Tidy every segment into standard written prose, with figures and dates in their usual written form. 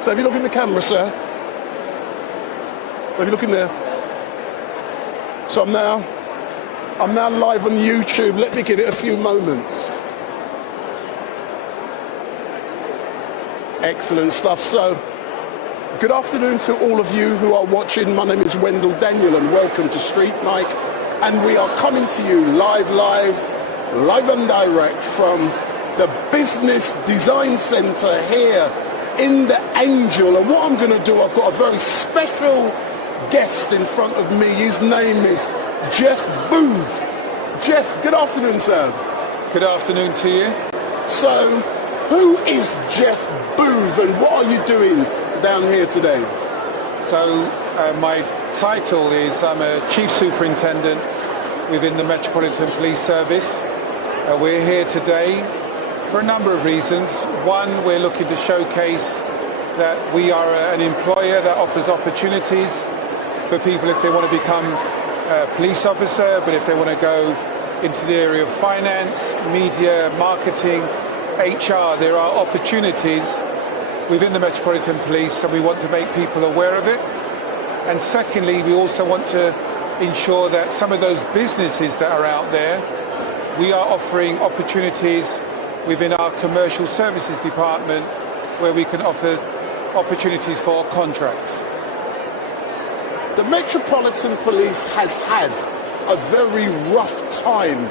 So if you look in the camera, sir. So if you look in there. So I'm now live on YouTube. Let me give it a few moments. Excellent stuff. So, good afternoon to all of you who are watching. My name is Wendell Daniel and welcome to Street Mike. And we are coming to you live and direct from the Business Design Centre here in the Angel. And what I'm going to do, I've got a very special guest in front of me. His name is Jeff Booth. Jeff, good afternoon, sir. Good afternoon to you. So, who is Jeff Booth and what are you doing down here today? So, my title is I'm a Chief Superintendent within the Metropolitan Police Service. We're here today for a number of reasons. One, we're looking to showcase that we are an employer that offers opportunities for people if they want to become a police officer, but if they want to go into the area of finance, media, marketing, HR, there are opportunities within the Metropolitan Police, and we want to make people aware of it. And secondly, we also want to ensure that some of those businesses that are out there, we are offering opportunities within our commercial services department where we can offer opportunities for contracts. The Metropolitan Police has had a very rough time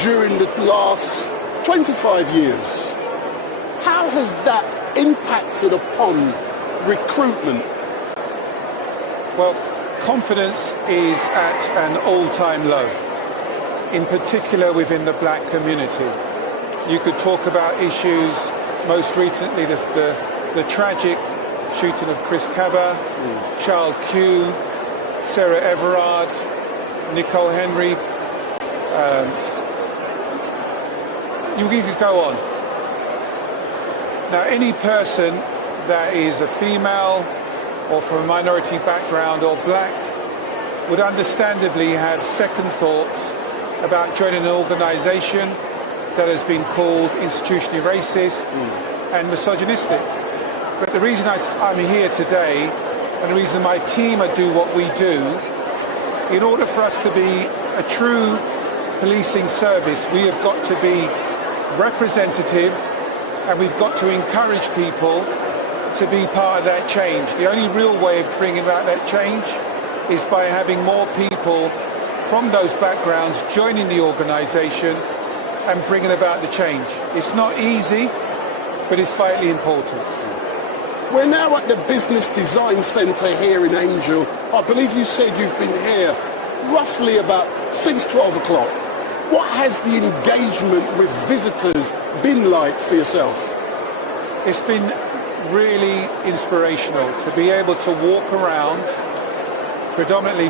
during the last 25 years. How has that impacted upon recruitment? Well, confidence is at an all-time low, in particular within the black community. You could talk about issues, most recently the tragic shooting of Chris Kaba, Charles Q, Sarah Everard, Nicole Henry. You could go on. Now, any person that is a female or from a minority background or black would understandably have second thoughts about joining an organisation that has been called institutionally racist and misogynistic. But the reason I'm here today and the reason my team do what we do, in order for us to be a true policing service, we have got to be representative and we've got to encourage people to be part of that change. The only real way of bringing about that change is by having more people from those backgrounds joining the organisation and bringing about the change. It's not easy, but it's vitally important. We're now at the Business Design Centre here in Angel. I believe you said you've been here roughly about since 12 o'clock. What has the engagement with visitors been like for yourselves? It's been really inspirational to be able to walk around, predominantly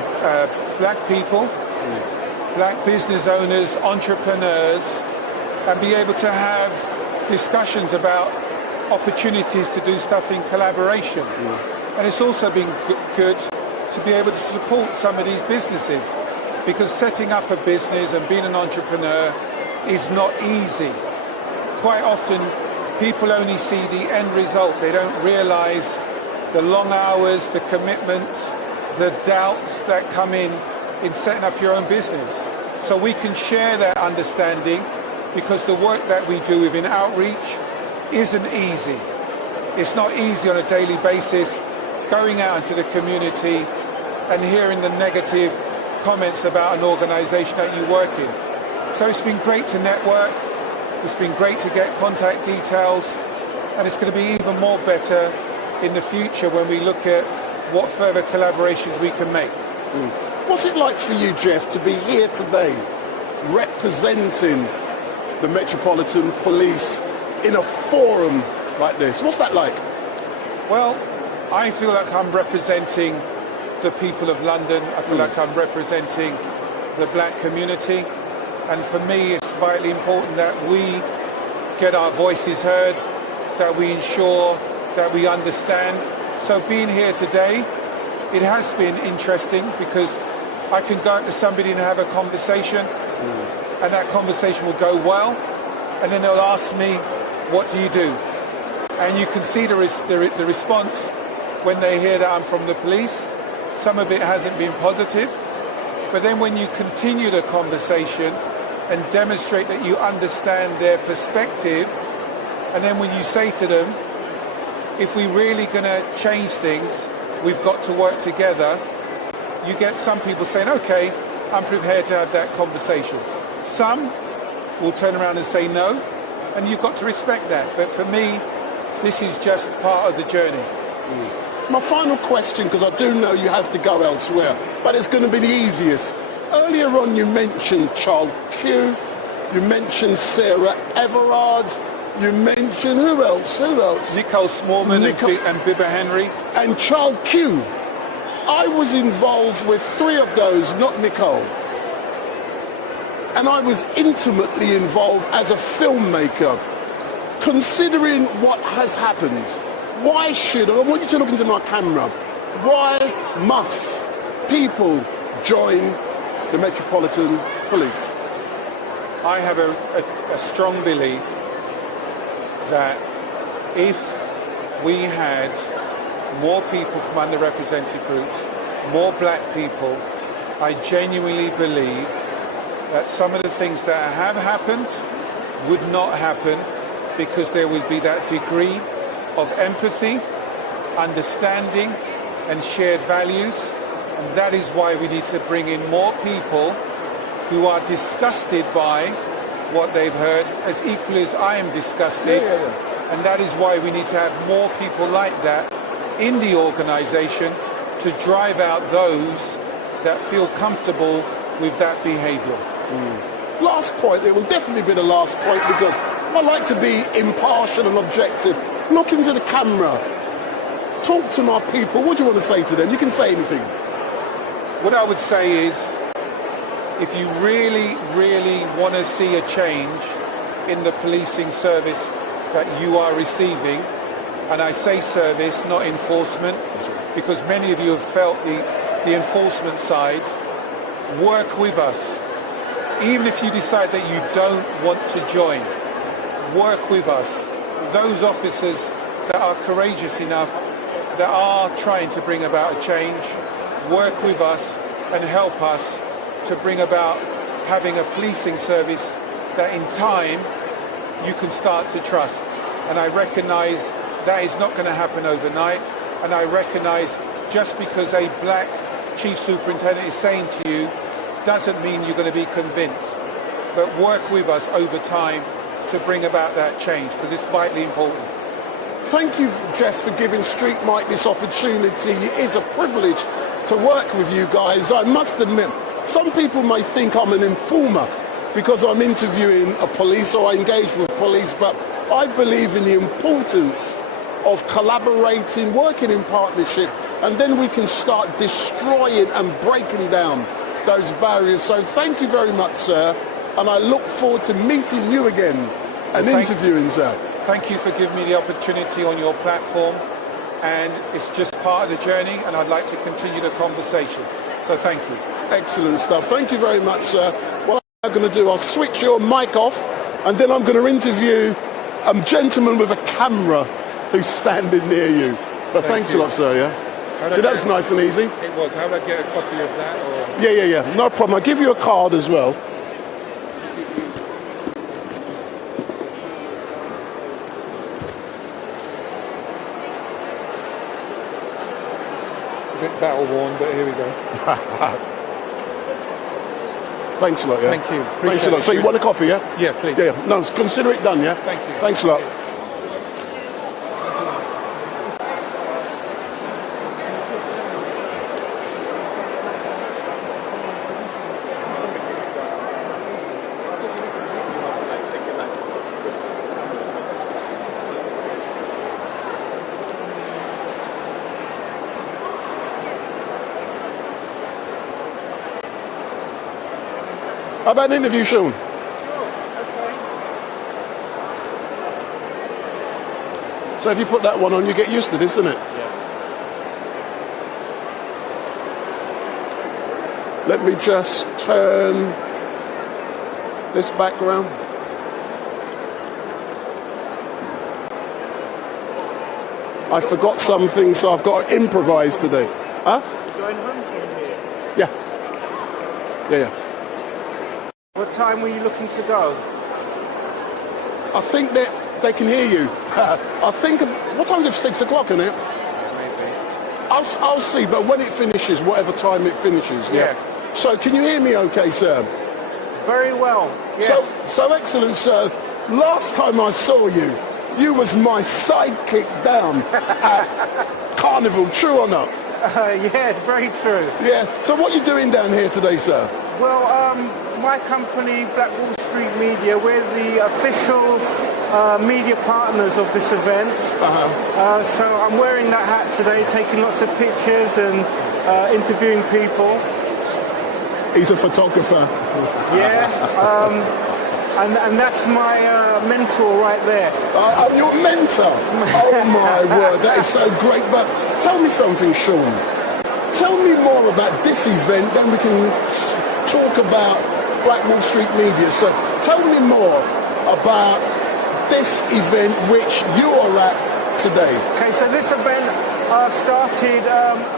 black people, black business owners, entrepreneurs, and be able to have discussions about opportunities to do stuff in collaboration. And it's also been good to be able to support some of these businesses, because setting up a business and being an entrepreneur is not easy. Quite often people only see the end result. They don't realize the long hours, the commitments, the doubts that come in setting up your own business. So we can share that understanding, because the work that we do within outreach isn't easy. It's not easy on a daily basis going out into the community and hearing the negative comments about an organisation that you work in. So it's been great to network, it's been great to get contact details, and it's going to be even more better in the future when we look at what further collaborations we can make. What's it like for you, Jeff, to be here today representing the Metropolitan Police in a forum like this? What's that like? Well, I feel like I'm representing the people of London. I feel like I'm representing the black community. And for me, it's vitally important that we get our voices heard, that we ensure that we understand. So being here today, it has been interesting because I can go out to somebody and have a conversation, and that conversation will go well, and then they'll ask me, what do you do? And you can see the response when they hear that I'm from the police. Some of it hasn't been positive. But then when you continue the conversation and demonstrate that you understand their perspective, and then when you say to them, if we're really going to change things, we've got to work together, you get some people saying, okay, I'm prepared to have that conversation. Some will turn around and say no, and you've got to respect that. But for me, this is just part of the journey. My final question, because I do know you have to go elsewhere, but it's going to be the easiest. Earlier on you mentioned Charles Q, you mentioned Sarah Everard, you mentioned who else? Nicole Smallman and Bibba Henry. And Charles Q. I was involved with 3 of those, not Nicole. And I was intimately involved as a filmmaker. Considering what has happened, why should, and I want you to look into my camera, why must people join the Metropolitan Police? I have a strong belief that if we had more people from underrepresented groups, more black people, I genuinely believe that some of the things that have happened would not happen, because there would be that degree of empathy, understanding, and shared values. And that is why we need to bring in more people who are disgusted by what they've heard, as equally as I am disgusted. And that is why we need to have more people like that in the organisation to drive out those that feel comfortable with that behaviour. Last point, it will definitely be the last point, because I like to be impartial and objective. Look into the camera. Talk to my people. What do you want to say to them? You can say anything. What I would say is, if you really, really want to see a change in the policing service that you are receiving, and I say service, not enforcement, because many of you have felt the enforcement side, work with us. Even if you decide that you don't want to join, work with us. Those officers that are courageous enough, that are trying to bring about a change, work with us and help us to bring about having a policing service that in time you can start to trust. And I recognise that is not going to happen overnight. And I recognise just because a black chief superintendent is saying to you doesn't mean you're going to be convinced. But work with us over time to bring about that change, because it's vitally important. Thank you, Jeff, for giving Street Mike this opportunity. It is a privilege to work with you guys. I must admit, some people may think I'm an informer because I'm interviewing a police or I engage with police, but I believe in the importance of collaborating, working in partnership, and then we can start destroying and breaking down those barriers. So thank you very much, sir, and I look forward to meeting you again and interviewing, sir. Thank you for giving me the opportunity on your platform, and it's just part of the journey, and I'd like to continue the conversation. So thank you. Excellent stuff. Thank you very much, sir. What I'm going to do, I'll switch your mic off, and then I'm going to interview a gentleman with a camera who's standing near you. But thanks a lot, sir, yeah? So that was nice and easy. It was. How do I get a copy of that? Or? Yeah. No problem. I'll give you a card as well. It's a bit battle worn, but here we go. Thanks a lot, yeah? Thank you. Thanks a lot. So you want a copy, yeah? Yeah, please. Yeah. No, consider it done, yeah? Thank you. Thanks a lot. How about an interview, Sean? So if you put that one on, you get used to this, isn't it? Yeah. Let me just turn this background. I forgot something, so I've got to improvise today. Huh? Going home from here. Yeah. What time were you looking to go? I think that they can hear you. I think, what time is it? 6 o'clock, isn't it? Maybe. I'll see, but when it finishes, whatever time it finishes, Yeah. So can you hear me okay, sir? Very well. Yes. So excellent, sir. Last time I saw you, you was my sidekick down at Carnival, true or not? Yeah, very true. Yeah. So what are you doing down here today, sir? Well, my company, Black Wall Street Media, we're the official media partners of this event. So I'm wearing that hat today, taking lots of pictures and interviewing people. He's a photographer. Yeah. And that's my mentor right there. I'm your mentor. Oh my word, that is so great. But tell me something, Sean. Tell me more about this event, then we can talk about Black Wall Street Media. So tell me more about this event which you are at today. Okay, so this event started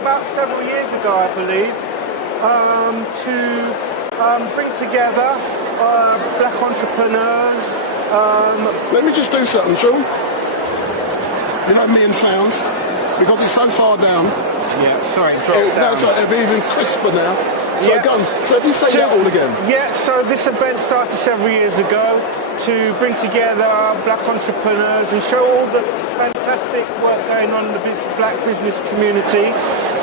about several years ago, I believe, to bring together black entrepreneurs. Let me just do something, Sean. You know me and sound, because it's so far down. Yeah, sorry, drop down. No, sorry, it'll be even crisper now. So, Yeah. So if you say that all again. Yeah, so this event started several years ago to bring together black entrepreneurs and show all the fantastic work going on in the black business community.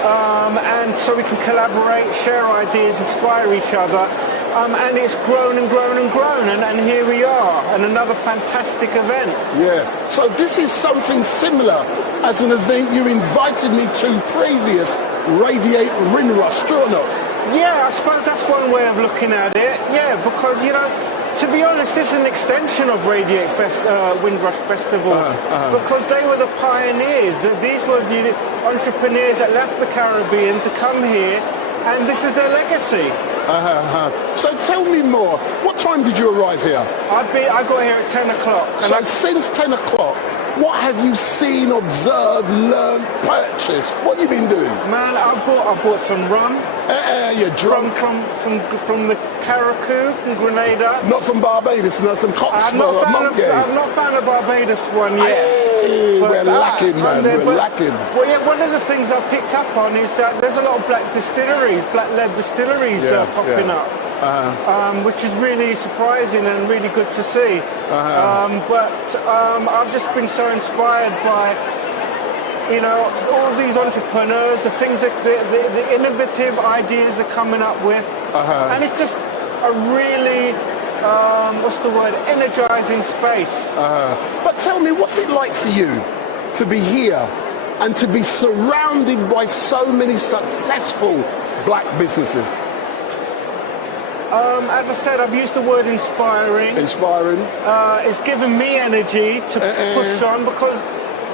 And so we can collaborate, share ideas, inspire each other. And it's grown and grown and grown, and here we are, and another fantastic event. Yeah, so this is something similar as an event you invited me to previous, Radiate Windrush, true or not? Yeah, I suppose that's one way of looking at it. Yeah, because, you know, to be honest, this is an extension of Radiate Windrush Festival, because they were the pioneers. These were the entrepreneurs that left the Caribbean to come here, and this is their legacy. So tell me more. What time did you arrive here? I got here at 10 o'clock. So since 10 o'clock, what have you seen, observed, learned, purchased? What have you been doing? Man, I bought some rum. You're drunk. From the Caracou, from Grenada. Not from Barbados, no, some cockspur or monkey. I've not found a Barbados one yet. Hey, we're lacking, man. We're lacking. Well, yeah, one of the things I picked up on is that there's a lot of black distilleries, black lead distilleries popping up. Which is really surprising and really good to see. But I've just been so inspired by, you know, all these entrepreneurs, the things that the innovative ideas they're coming up with, and it's just a really energizing space. But tell me, what's it like for you to be here and to be surrounded by so many successful black businesses? As I said, I've used the word inspiring. Inspiring. It's given me energy to push on, because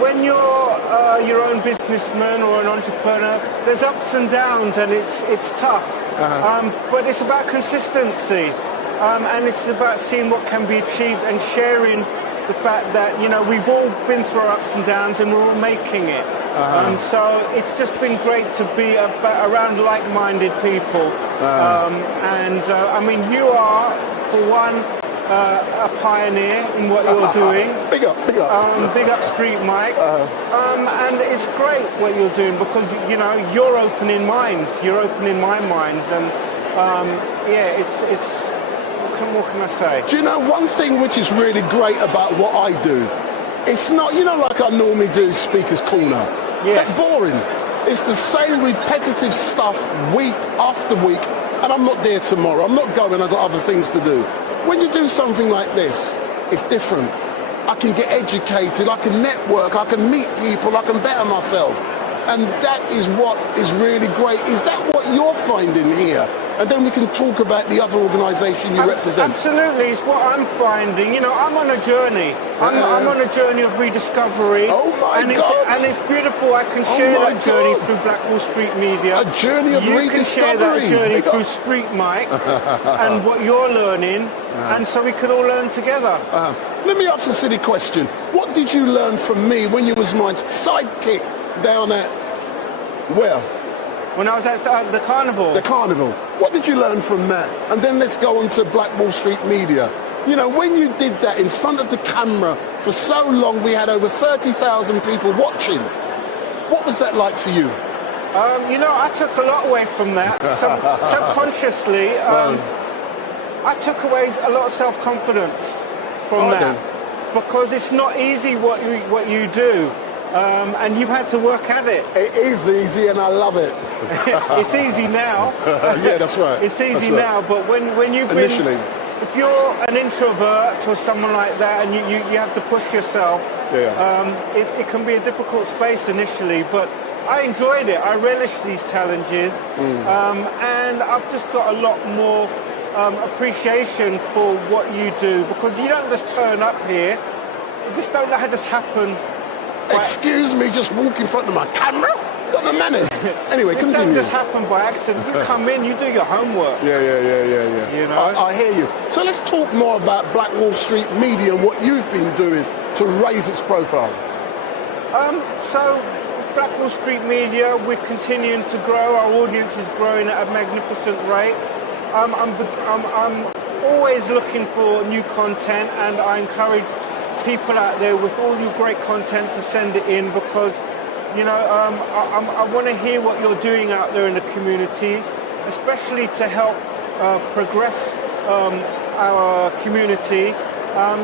when you're your own businessman or an entrepreneur, there's ups and downs, and it's tough. But it's about consistency, and it's about seeing what can be achieved and sharing the fact that, you know, we've all been through our ups and downs and we're all making it. So it's just been great to be around like-minded people. I mean, you are, for one, a pioneer in what you're doing. Big up. Big up Street Mike. And it's great what you're doing, because, you know, you're opening minds. You're opening my minds. And, it's what can I say? Do you know one thing which is really great about what I do? It's not, you know, like I normally do Speaker's Corner. Yes. That's boring. It's the same repetitive stuff week after week, and I'm not there tomorrow. I'm not going, I've got other things to do. When you do something like this, it's different. I can get educated, I can network, I can meet people, I can better myself. And that is what is really great. Is that what you're finding here and then we can talk about the other organisation you represent. Absolutely, it's what I'm finding. You know, I'm on a journey. I'm on a journey of rediscovery. Oh my God! And it's beautiful. I can share that journey through Black Wall Street Media. A journey of rediscovery. You can share that journey through Street Mike and what you're learning, and so we could all learn together. Let me ask a silly question. What did you learn from me when you was my sidekick down at where? When I was at the carnival. The carnival. What did you learn from that? And then let's go on to Black Wall Street Media. You know, when you did that in front of the camera for so long, we had over 30,000 people watching. What was that like for you? You know, I took a lot away from that. Subconsciously, I took away a lot of self-confidence from that. Because it's not easy what you do. And you've had to work at it. It is easy, and I love it. It's easy now. Yeah, that's right. It's easy now, but when you've initially, if you're an introvert or someone like that, and you have to push yourself, it can be a difficult space initially. But I enjoyed it. I relish these challenges, and I've just got a lot more appreciation for what you do, because you don't just turn up here. This don't just happen. Excuse me, just walk in front of my camera? Got the manners. Anyway, this continue. This don't just happen by accident. You come in, you do your homework. Yeah. You know? I hear you. So let's talk more about Black Wall Street Media and what you've been doing to raise its profile. So Black Wall Street Media, we're continuing to grow. Our audience is growing at a magnificent rate. I'm always looking for new content, and I encourage people out there with all your great content to send it in, because you know I want to hear what you're doing out there in the community, especially to help progress our community,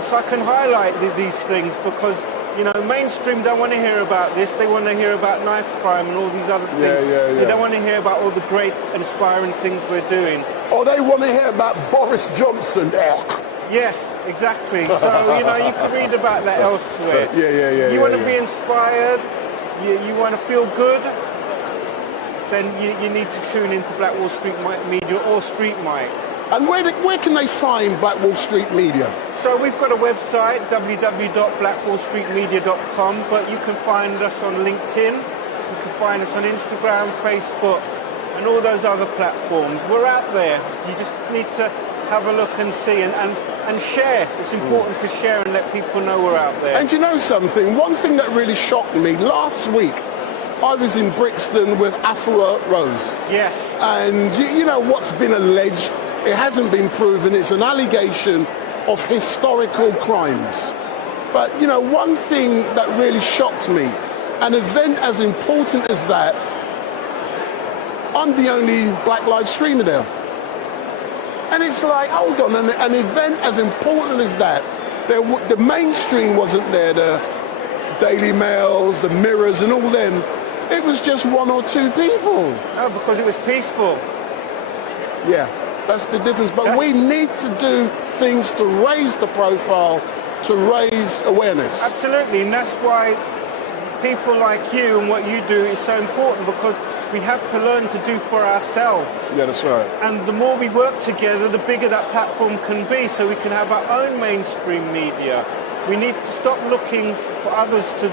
so I can highlight these things, because you know mainstream don't want to hear about this. They want to hear about knife crime and all these other things. They don't want to hear about all the great inspiring things we're doing. Or they want to hear about Boris Johnson. Yes, exactly. So, you know, you can read about that elsewhere. You want to be inspired, you want to feel good, then you need to tune into Black Wall Street Media or Street Mike. And where can they find Black Wall Street Media? So we've got a website, www.blackwallstreetmedia.com, but you can find us on LinkedIn, you can find us on Instagram, Facebook, and all those other platforms. We're out there. You just need to have a look and see and share. It's important to share and let people know we're out there. And you know something? One thing that really shocked me, last week I was in Brixton with Afua Rose. Yes. And you know what's been alleged? It hasn't been proven. It's an allegation of historical crimes. But you know, one thing that really shocked me, an event as important as that, I'm the only black live streamer there. And it's like, hold on, an event as important as that, the mainstream wasn't there, the Daily Mails, the Mirrors and all them. It was just one or two people. Oh, because it was peaceful. Yeah, that's the difference. But we need to do things to raise the profile, to raise awareness. Absolutely, and that's why people like you and what you do is so important, because we have to learn to do for ourselves. Yeah, that's right. And the more we work together, the bigger that platform can be, so we can have our own mainstream media. We need to stop looking for others to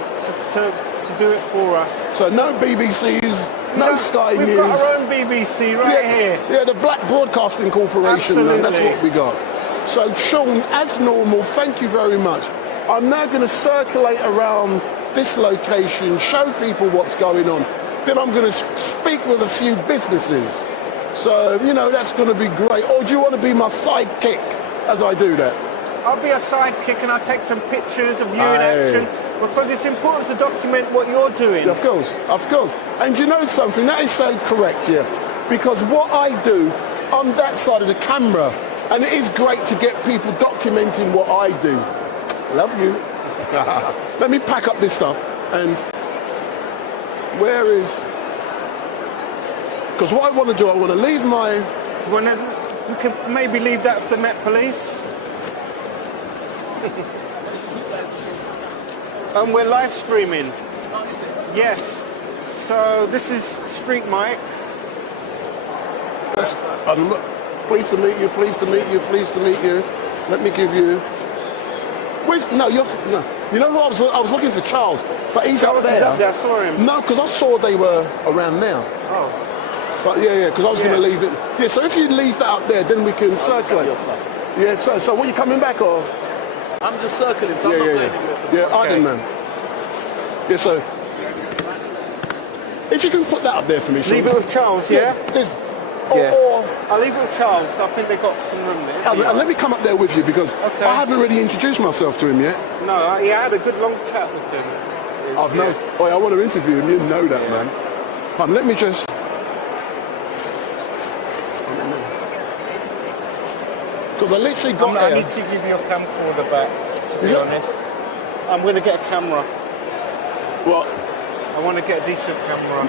do it for us. So no BBCs, no Sky News. We've got our own BBC here. Yeah, the Black Broadcasting Corporation, Absolutely. man, that's what we got. So Sean, as normal, thank you very much. I'm now going to circulate around this location, show people what's going on. Then I'm going to speak with a few businesses. So, you know, that's going to be great. Or do you want to be my sidekick as I do that? I'll be a sidekick and I'll take some pictures of you in action, because it's important to document what you're doing. Of course. And you know something? That is so correct here. Because what I do on that side of the camera, and it is great to get people documenting what I do. Love you. Let me pack up this stuff and... Where is... Because what I want to do, I want to leave my... We can maybe leave that for the Met Police. And we're live streaming. Yes. So this is Street Mike. Pleased to meet you. Pleased to meet you. Pleased to meet you. Let me give you. No. You know who I was looking for Charles, but he's up there. I saw him. No, because I saw they were around now. Oh. But yeah, because I was going to leave it. Yeah, so if you leave that up there, then we can circulate. Your stuff. Yeah. So what, you coming back or? I'm just circling. So I'm not playing with it. Yeah, I didn't, man. Yeah, so if you can put that up there for me, Sean. Leave it with Charles, yeah? Or I'll leave it with Charles. I think they got some room there. and let me come up there with you because I haven't really introduced myself to him yet. No, I had a good long chat with him. I've known. Oh, I want to interview him. You know that, man. Let me just. Because I literally got I there. need to give you a camcorder back, to be honest. I'm going to get a camera. What? I want to get a decent camera.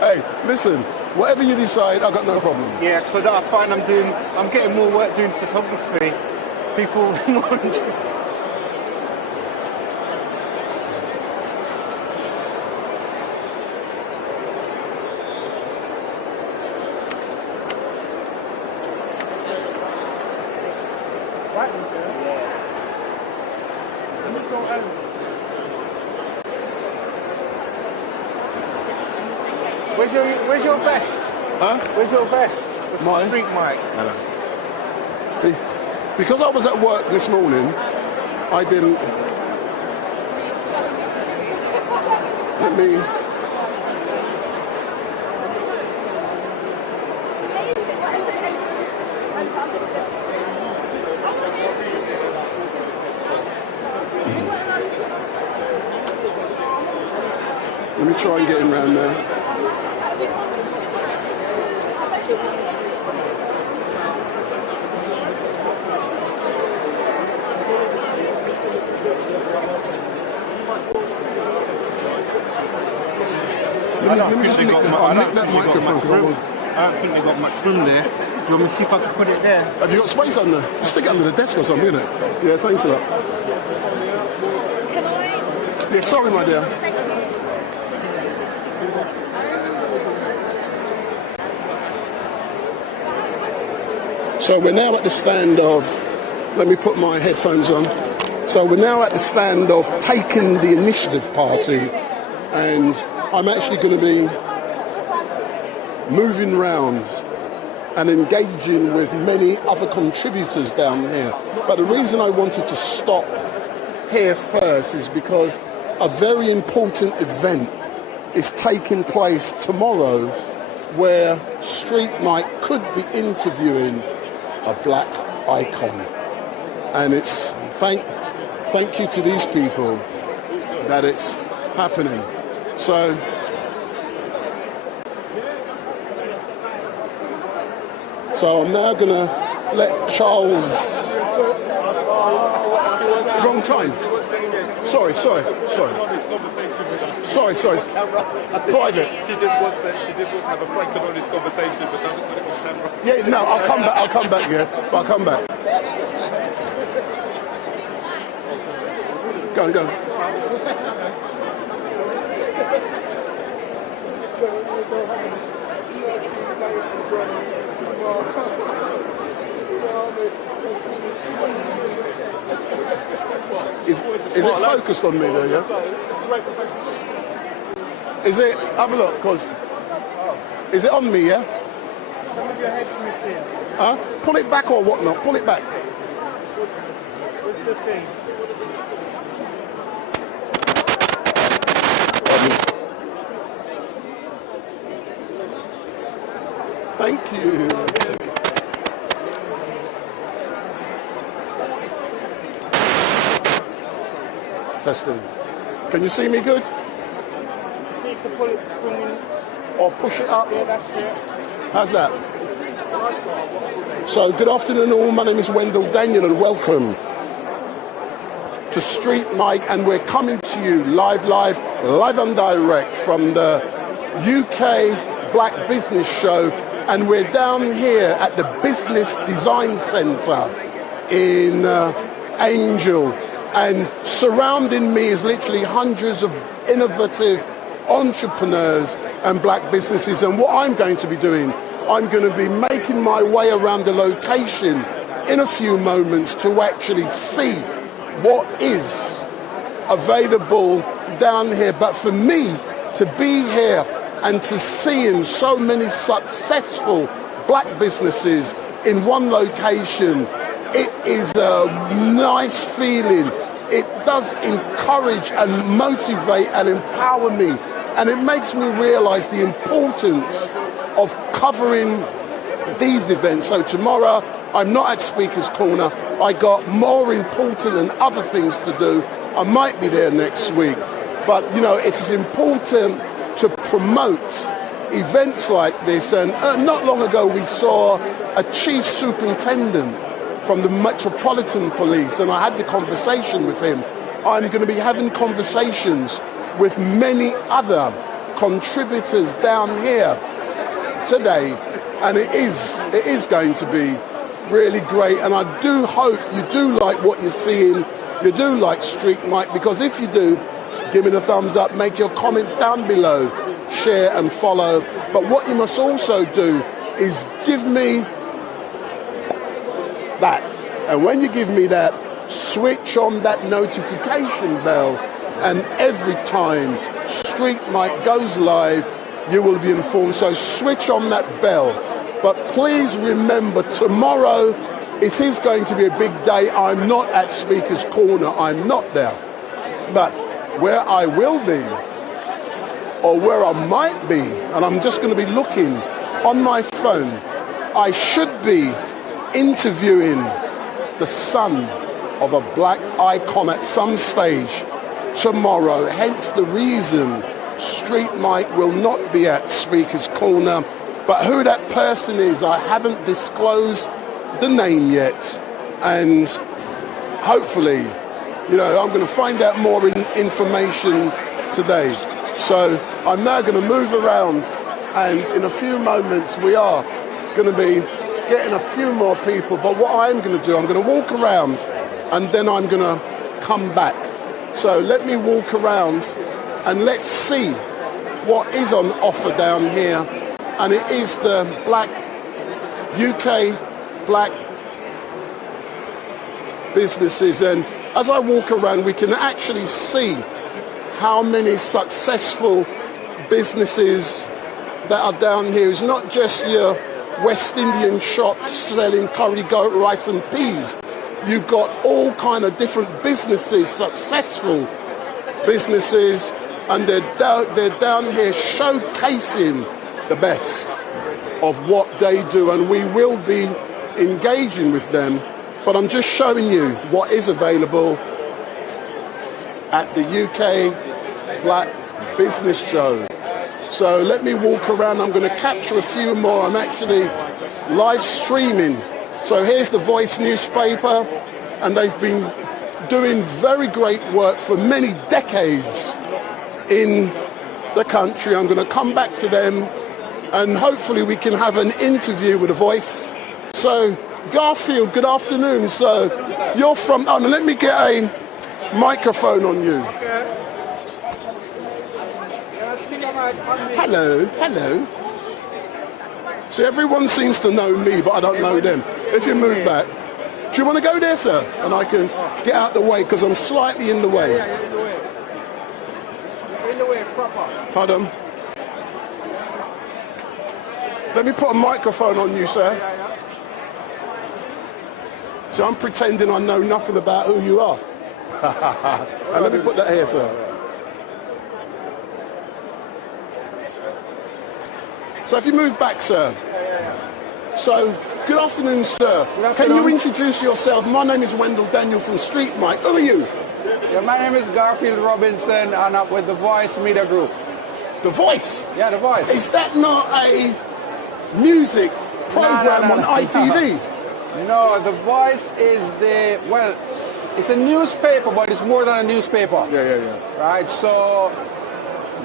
Hey, listen, whatever you decide, I've got no problem. Yeah, because I find I'm getting more work doing photography. People want. Where's your vest? Huh? Where's your vest? With the Mine? street mic. Because I was at work this morning, I didn't. Let me. Let me try and get him round there. Let me just nick that microphone because I want. I don't think they've got much room there. Do you want me to see if I can put it there? Have you got space under? Just stick it under the desk or something, innit? Yeah, thanks a lot. Can I? Yeah, sorry, my dear. So we're now at the stand of. Let me put my headphones on. So we're now at the stand of Taking the Initiative Party, and I'm actually going to be moving round and engaging with many other contributors down here. But the reason I wanted to stop here first is because a very important event is taking place tomorrow where Street Mike could be interviewing a black icon. And it's thank you to these people that it's happening. So I'm now going to let Charles. Wrong time. Sorry. Private. She just wants to have a frank and honest conversation, but doesn't put it on camera. Yeah, no, I'll come back. Yeah, I'll come back. Go. Is it focused on me there, yeah? Is it? Have a look, because... Is it on me, yeah? Some of your head's missing. Huh? Pull it back or whatnot. Pull it back. What's the thing? Thank you. Testing. Can you see me good? You need to pull it, Or push it up? yeah, that's it. How's that? So, good afternoon all. My name is Wendell Daniel and welcome to Street Mike, and we're coming to you live and direct from the UK Black Business Show, and we're down here at the Business Design Centre in Angel, and surrounding me is literally hundreds of innovative entrepreneurs and black businesses, and what I'm going to be doing I'm going to be making my way around the location in a few moments to actually see what is available down here. But for me to be here and to see in so many successful black businesses in one location, it is a nice feeling. It does encourage and motivate and empower me. And it makes me realize the importance of covering these events. So tomorrow, I'm not at Speaker's Corner. I got more important and other things to do. I might be there next week. But, you know, it is important to promote events like this. And not long ago, we saw a chief superintendent from the Metropolitan Police, and I had the conversation with him. I'm going to be having conversations with many other contributors down here today, and it is going to be really great. And I do hope you do like what you're seeing, you do like Street Mike, because if you do, give me the thumbs up, make your comments down below, share and follow. But what you must also do is give me that. And when you give me that, switch on that notification bell, and every time Street Mike goes live, you will be informed. So switch on that bell. But please remember, tomorrow it is going to be a big day. I'm not at Speaker's Corner, I'm not there. But where I will be, or where I might be, and I'm just going to be looking on my phone, I should be interviewing the son of a black icon at some stage tomorrow. Hence the reason Street Mike will not be at Speaker's Corner. But who that person is, I haven't disclosed the name yet. And hopefully, you know, I'm going to find out more information today. So I'm now going to move around, and in a few moments we are going to be getting a few more people. But what I'm going to do, I'm going to walk around and then I'm going to come back. So let me walk around and let's see what is on offer down here. And it is the UK black businesses. And as I walk around, we can actually see how many successful businesses that are down here. It's not just your West Indian shops selling curry goat rice and peas. You've got all kind of different businesses, successful businesses, and they're down here showcasing the best of what they do, and we will be engaging with them. But I'm just showing you what is available at the UK Black Business Show. So let me walk around. I'm going to capture a few more. I'm actually live streaming. So here's the Voice newspaper, and they've been doing very great work for many decades in the country. I'm going to come back to them, and hopefully we can have an interview with the Voice. So Garfield, good afternoon. So you're from, oh, let me get a microphone on you. Hello, hello. See, everyone seems to know me, but I don't know them. If you move back. Do you want to go there, sir? And I can get out the way, because I'm slightly in the way. In the way, proper. Pardon? Let me put a microphone on you, sir. So I'm pretending I know nothing about who you are. And let me put that here, sir. So if you move back, sir. So, good afternoon, sir. Good afternoon. Can you introduce yourself? My name is Wendell Daniel from Street Mike. Who are you? Yeah, my name is Garfield Robinson, and I'm with the Voice Media Group. The Voice? Yeah, the Voice. Is that not a music program No. on ITV? No, the Voice is well, it's a newspaper, but it's more than a newspaper. Yeah. Right, so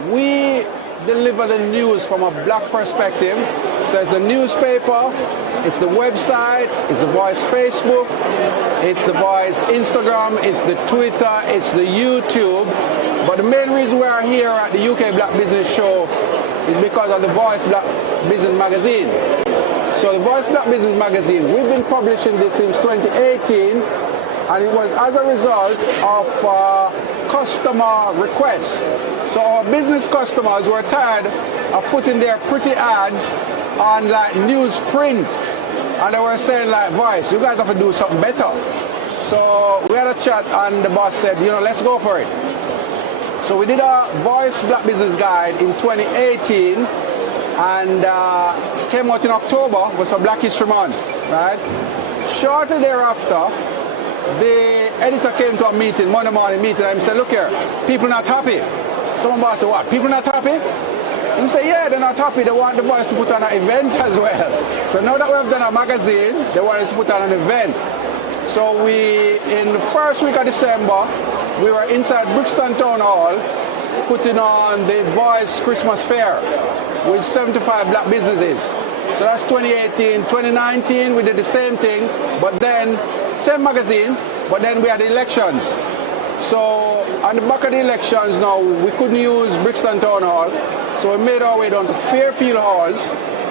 we deliver the news from a black perspective. So it's the newspaper, it's the website, it's the Voice Facebook, it's the Voice Instagram, it's the Twitter, it's the YouTube. But the main reason we are here at the UK Black Business Show is because of the Voice Black Business Magazine. So the Voice Black Business Magazine, we've been publishing this since 2018, and it was as a result of customer requests. So our business customers were tired of putting their pretty ads on like newsprint, and they were saying like, Voice, you guys have to do something better. So we had a chat, and the boss said, you know, let's go for it. So we did a Voice Black Business Guide in 2018, and came out in October, was for Black History Month, right? Shortly thereafter, the editor came to a meeting, Monday morning meeting, and he said, look here, people not happy. Someone boss said, what, people not happy? He said, yeah, they're not happy, they want the boys to put on an event as well. So now that we have done a magazine, they want us to put on an event. So we, in the first week of December, we were inside Brixton Town Hall, putting on the Voice Christmas Fair with 75 black businesses. So that's 2018. 2019, we did the same thing, but then, same magazine, but then we had elections. So on the back of the elections now, we couldn't use Brixton Town Hall, so we made our way down to Fairfield Halls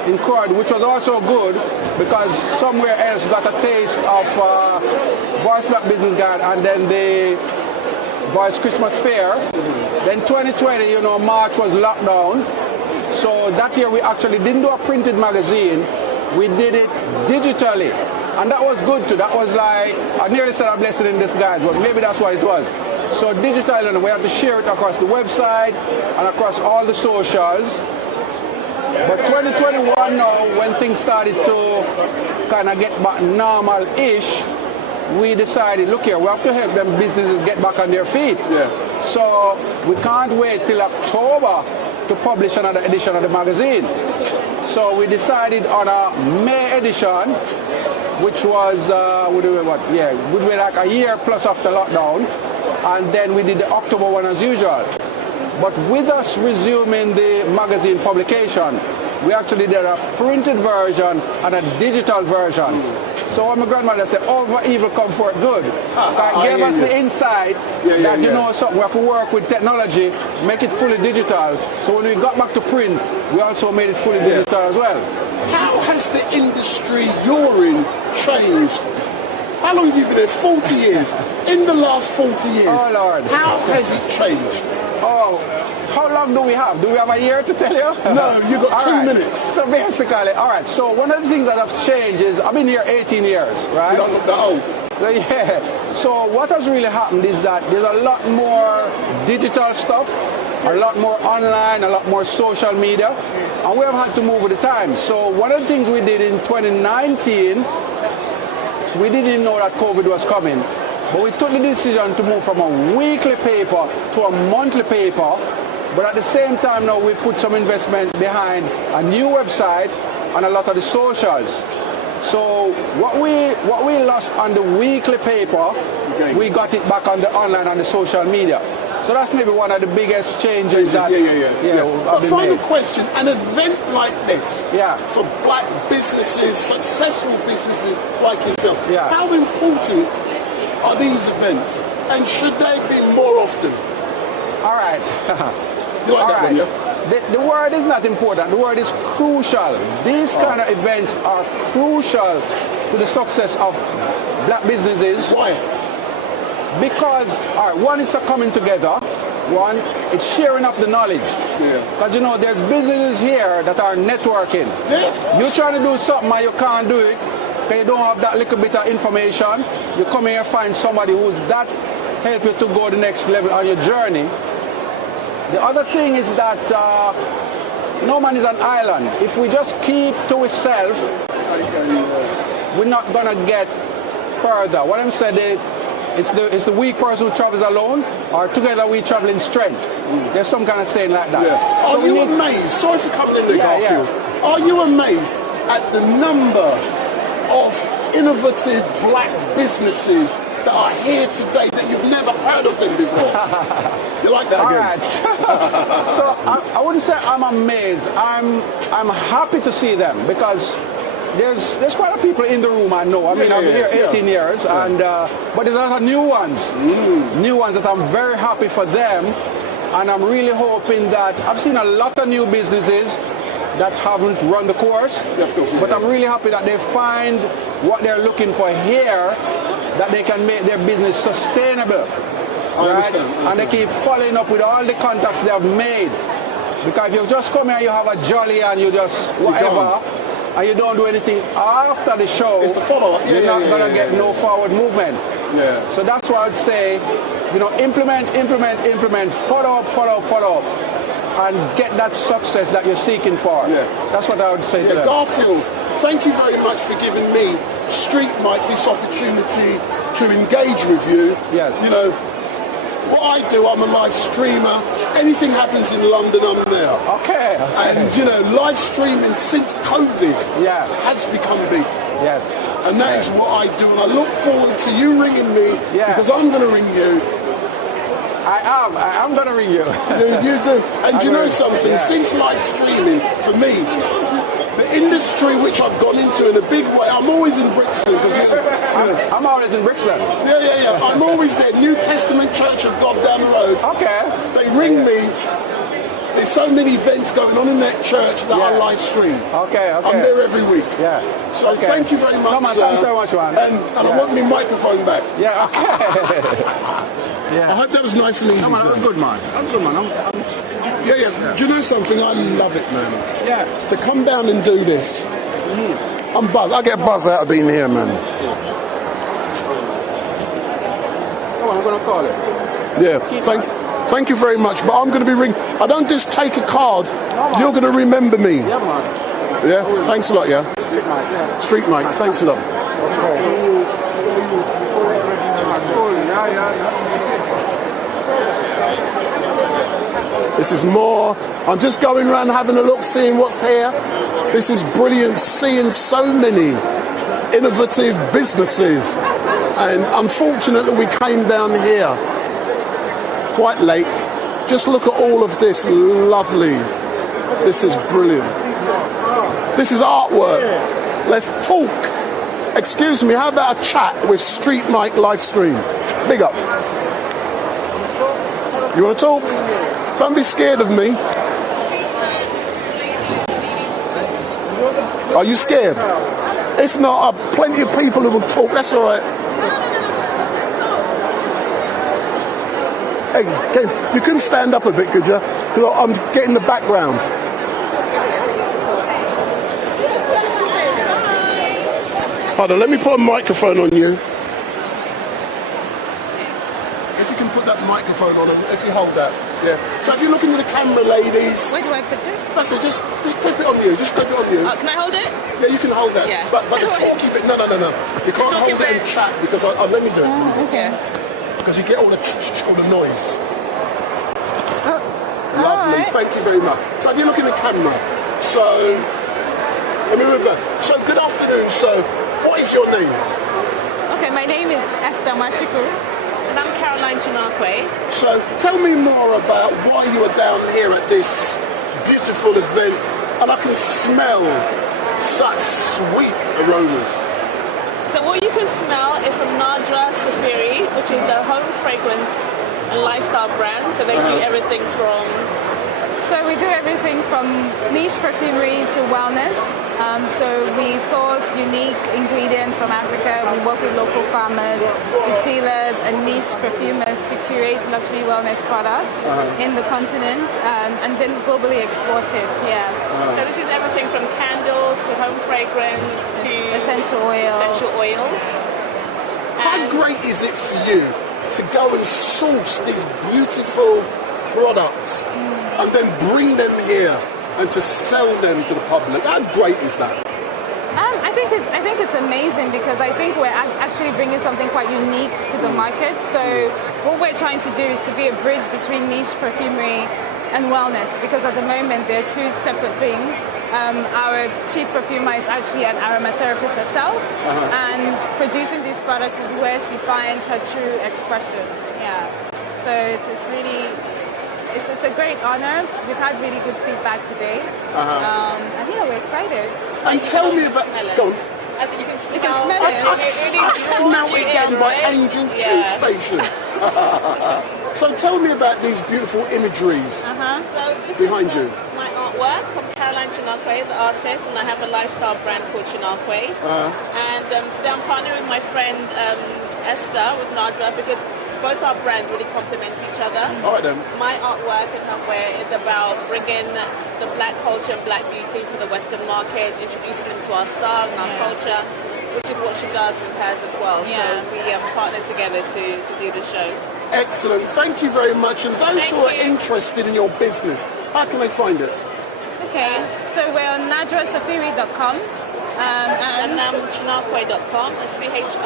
in Croyd, which was also good because somewhere else got a taste of Voice Black Business Guide and then the Voice Christmas Fair. Then 2020, you know, March was lockdown. So that year we actually didn't do a printed magazine, we did it digitally. And that was good too. That was like, I nearly said a blessing in disguise, but maybe that's what it was. So digital, and we have to share it across the website and across all the socials. But 2021 now, when things started to kind of get back normal-ish, we decided, look here, we have to help them businesses get back on their feet. Yeah. So we can't wait till October to publish another edition of the magazine. So we decided on a May edition, which was, we were like a year plus after lockdown, and then we did the October one as usual. But with us resuming the magazine publication, we actually did a printed version and a digital version. So when my grandmother said, over evil come for good, that gave us the insight that, you know, something, we have to work with technology, make it fully digital. So when we got back to print, we also made it fully digital as well. How has the industry you're in changed? How long have you been there? 40 years. In the last 40 years, oh, Lord. How has it changed? Oh, how long do we have? Do we have a year to tell you? No, you got 2 minutes. So basically, all right, so one of the things that have changed is, I've been here 18 years, right? You don't look that old. So yeah, so what has really happened is that there's a lot more digital stuff, a lot more online, a lot more social media, and we have had to move with the times. So one of the things we did in 2019, we didn't know that COVID was coming, but we took the decision to move from a weekly paper to a monthly paper. But at the same time now, we put some investment behind a new website and a lot of the socials. So what we lost on the weekly paper, we got it back on the online and the social media. So that's maybe one of the biggest changes that. But final question: an event like this, for black businesses, successful businesses like yourself, how important are these events, and should they be more often? All right. You like that one, yeah? The word is not important. The word is crucial. These kind of events are crucial to the success of black businesses. Why? Because, all right, one, it's a coming together. One, it's sharing of the knowledge. Because, you know, there's businesses here that are networking. You're trying to do something and you can't do it because you don't have that little bit of information. You come here and find somebody who's that help you to go the next level on your journey. The other thing is that no man is an island. If we just keep to ourselves, we're not going to get further. What I'm saying is, it's the weak person who travels alone, or together we travel in strength. There's some kind of saying like that. Yeah. So are you amazed? Sorry for coming in there, Garfield. Are you amazed at the number of innovative black businesses that are here today that you've never heard of them before? You like that again? All right. So I wouldn't say I'm amazed. I'm happy to see them because there's quite a few people in the room I know. I mean, I've been here 18 years, and but there's a lot of new ones that I'm very happy for them, and I'm really hoping that I've seen a lot of new businesses that haven't run the course. Of course. But I'm really happy that they find what they're looking for here, that they can make their business sustainable. I understand. And they keep following up with all the contacts they have made. Because if you just come here, you have a jolly and you just whatever, and you don't do anything after the show, It's the follow-up. you're not going to get no forward movement. Yeah. So that's why I'd say, implement, follow up, and get that success that you're seeking for. Yeah. That's what I would say to them. Garfield, thank you very much for giving me, Street Mike, this opportunity to engage with you. Yes. What I do, I'm a live streamer. Anything happens in London, I'm there. Okay. And, live streaming since COVID has become big. Yes. And that is what I do. And I look forward to you ringing me because I'm going to ring you. I'm going to ring you. You do. And you know something? Yeah. Since live streaming, for me, the industry which I've gone into in a big way, I'm always in Brixton. I'm always in Brixton. Yeah. I'm always there. New Testament Church of God down the road. Okay. They ring me. There's so many events going on in that church that I live stream. Okay. I'm there every week. Yeah. So thank you very much, No, man, sir. thanks so much, man. And I want my microphone back. Yeah, okay. I hope that was nice and easy, No, man, sir. that was good, man. That was good, man. Yeah. Do you know something? I love it, man. Yeah. To come down and do this. I'm buzzed. I get buzzed out of being here, man. Oh, I'm going to call it. Yeah, thanks. Thank you very much. But I'm going to be ringing. I don't just take a card. You're going to remember me. Yeah, man. Yeah? Thanks a lot, yeah? Street Mike, thanks a lot. This is more. I'm just going around having a look, seeing what's here. This is brilliant, seeing so many innovative businesses. And unfortunately, we came down here quite late. Just look at all of this. Lovely. This is brilliant. This is artwork. Let's talk. Excuse me, how about a chat with Street Mike live stream? Big up. You want to talk? Don't be scared of me. Are you scared? If not, plenty of people who will talk. That's all right. Hey, you can stand up a bit, could you? Because I'm getting the background. Hold on, let me put a microphone on you. If you can put that microphone on, if you hold that, yeah. So if you look into the camera, ladies. Where do I put this? That's it. Just clip it on you. Just clip it on you. Can I hold it? Yeah, you can hold that. Yeah. But the talky bit, no. You can't hold it and chat because let me do it. Oh, okay. Because you get all the noise. Lovely, thank you very much. So if you look in the camera, so let me remember. So good afternoon. So what is your name? Okay, my name is Esther Machiku. And I'm Caroline Chinakwe. So tell me more about why you are down here at this beautiful event, and I can smell such sweet aromas. So what you can smell is from Nadra Safiri, which is a home fragrance and lifestyle brand. So they do everything from... So we do everything from niche perfumery to wellness. So we source unique ingredients from Africa. We work with local farmers, distillers, and niche perfumers to curate luxury wellness products in the continent and then globally export it. Yeah. So this is everything from candles to home fragrance to essential oils. How great is it for you to go and source these beautiful products and then bring them here and to sell them to the public? How great is that? I think it's amazing because I think we're actually bringing something quite unique to the market. So what we're trying to do is to be a bridge between niche perfumery and wellness, because at the moment they're two separate things. Our chief perfumer is actually an aromatherapist herself, and producing these products is where she finds her true expression. Yeah. So it's really... It's a great honor. We've had really good feedback today. And yeah, we're excited. And tell me about... Go on. As you can smell, You can smell it. I smell it down by Angel Tube Station. So tell me about these beautiful imageries So this behind is you. my artwork. I'm Caroline Chinakwe, the artist, and I have a lifestyle brand called Chinakwe. And today I'm partnering with my friend Esther with Nadra because both our brands really complement each other. All right then. My artwork and artwear is about bringing the black culture and black beauty to the Western market, introducing them to our style and our culture, which is what she does with hers as well. So we partner together to do the show. Excellent. Thank you very much. And those who are interested in your business, how can they find it? Okay, so we're on nadrasafiri.com. And chinakwe.com, CHINAKWE.com.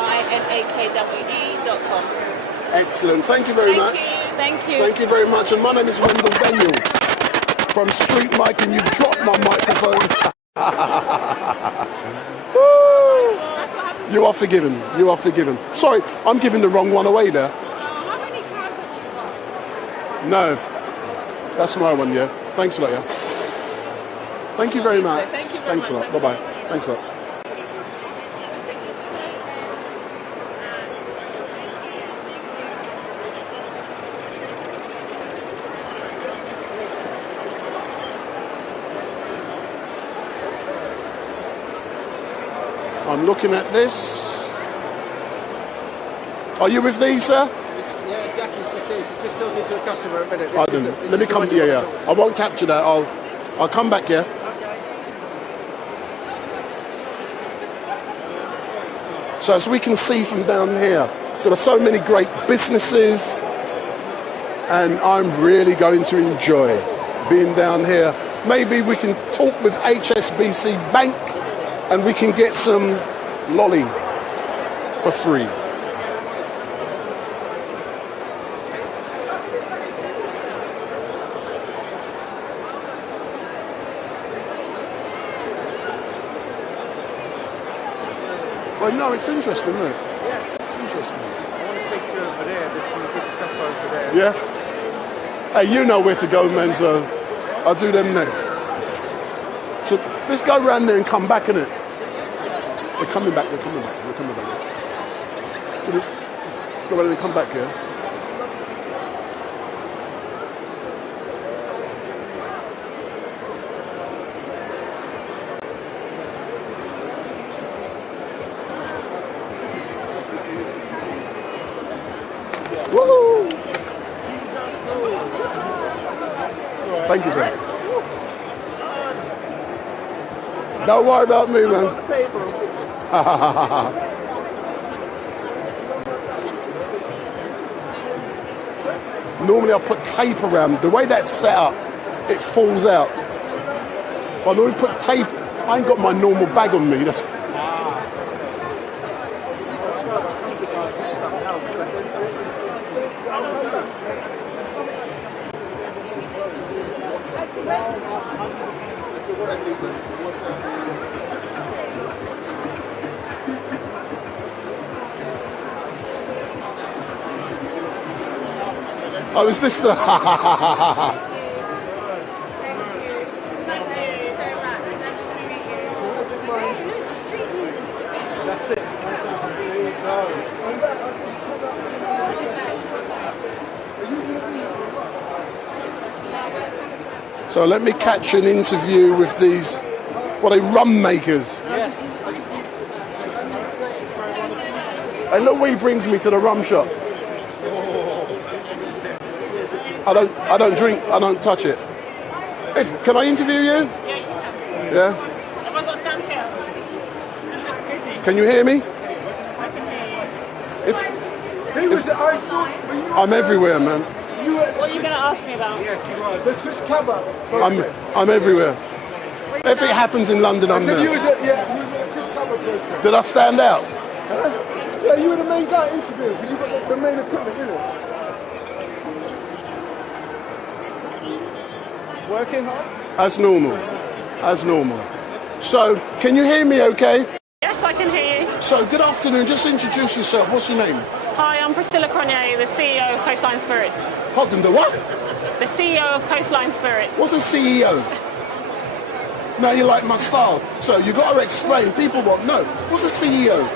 Excellent. Thank you very much. Thank you. Thank you very much. And my name is Wendell Daniel from Street Mike, and you've dropped my microphone. That's what happens. You are forgiven. You are forgiven. Sorry, I'm giving the wrong one away there. How many cards have you got? No, that's my one, yeah. Thanks a lot, yeah. Thank you very much. Thank you very Thanks a much. lot. Bye-bye. Thanks a lot. I'm looking at this. Are you with these, sir? Yeah, Jackie's just here. She's just talking to a customer a minute. Let me come. Yeah. I won't capture that. I'll come back here. So as we can see from down here, there are so many great businesses, and I'm really going to enjoy being down here. Maybe we can talk with HSBC Bank and we can get some lolly for free. Well, no, it's interesting, isn't it? Yeah. It's interesting. I want to take you over there. There's some good stuff over there. Yeah? Hey, you know where to go, man, so I'll do them there. So let's go round there and come back, innit? We're coming back. Go around and come back here. Woo! Thank you, sir. Don't worry about me, man. Normally I put tape around. The way that's set up, it falls out. But I normally put tape. I ain't got my normal bag on me. That's oh, is this the That's it. There you go. So let me catch an interview with these, what are they, rum makers? Yes. And look where he brings me to the rum shop. I don't drink, I don't touch it. Can I interview you? Yeah? Have I got to stand here? Can you hear me? I'm everywhere, man. What are you going to ask me about? Yes, you are. The Chris Cabba. I'm everywhere. If it happens in London, I'm You there. was at Chris Cabba protest. Did I stand out? Yeah, you were the main guy interviewing because you got the main equipment, innit? Working hard? As normal. As normal. So, can you hear me okay? Yes, I can hear you. So, good afternoon. Just introduce yourself. What's your name? Hi, I'm Priscilla Cronier, the CEO of Coastline Spirits. Hold on, the what? The CEO of Coastline Spirits. What's a CEO? Now you like my style. So, you got to explain. People won't know. What's a CEO?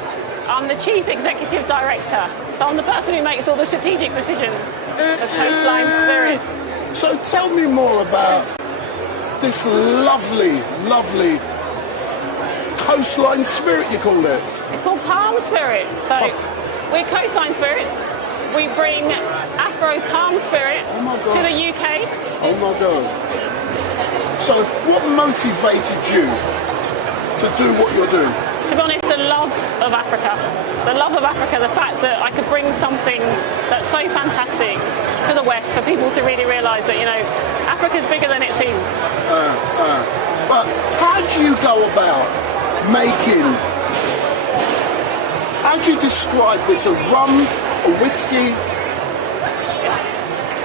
I'm the Chief Executive Director, so I'm the person who makes all the strategic decisions. of Coastline Spirits. So tell me more about this lovely, lovely Coastline Spirit, you call it? It's called Palm Spirit. So we're Coastline Spirits. We bring Afro Palm Spirit to the UK. Oh my God. So what motivated you to do what you're doing? To be honest, the love of Africa. The love of Africa, the fact that I could bring something that's so fantastic to the West for people to really realise that, you know, Africa's bigger than it seems. But how do you go about making, how do you describe this, a rum, a whiskey?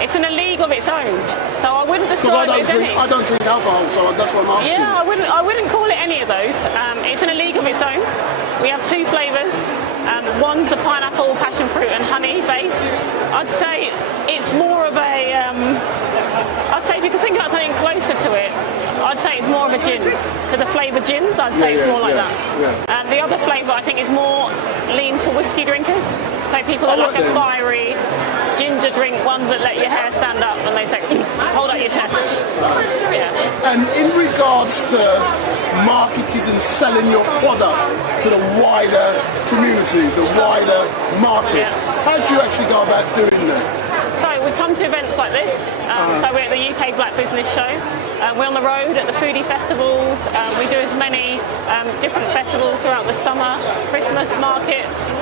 It's in a league of its own, so I wouldn't describe it as any. I don't drink alcohol, so that's what I'm asking. Yeah, I wouldn't call it any of those. It's in a league of its own. We have two flavours. One's a pineapple, passion fruit and honey based. I'd say it's more of a, I'd say if you could think about something closer to it, I'd say it's more of a gin. To the flavoured gins, I'd say it's more like that. Yeah. The other flavour I think is more lean to whiskey drinkers. So people that like a fiery ginger drink, ones that let your hair stand up and they say, hold up your chest. Yeah. And in regards to marketing and selling your product to the wider community, the wider market, how do you actually go about doing that? So we come to events like this. So we're at the UK Black Business Show. We're on the road at the foodie festivals. We do as many different festivals throughout the summer, Christmas markets.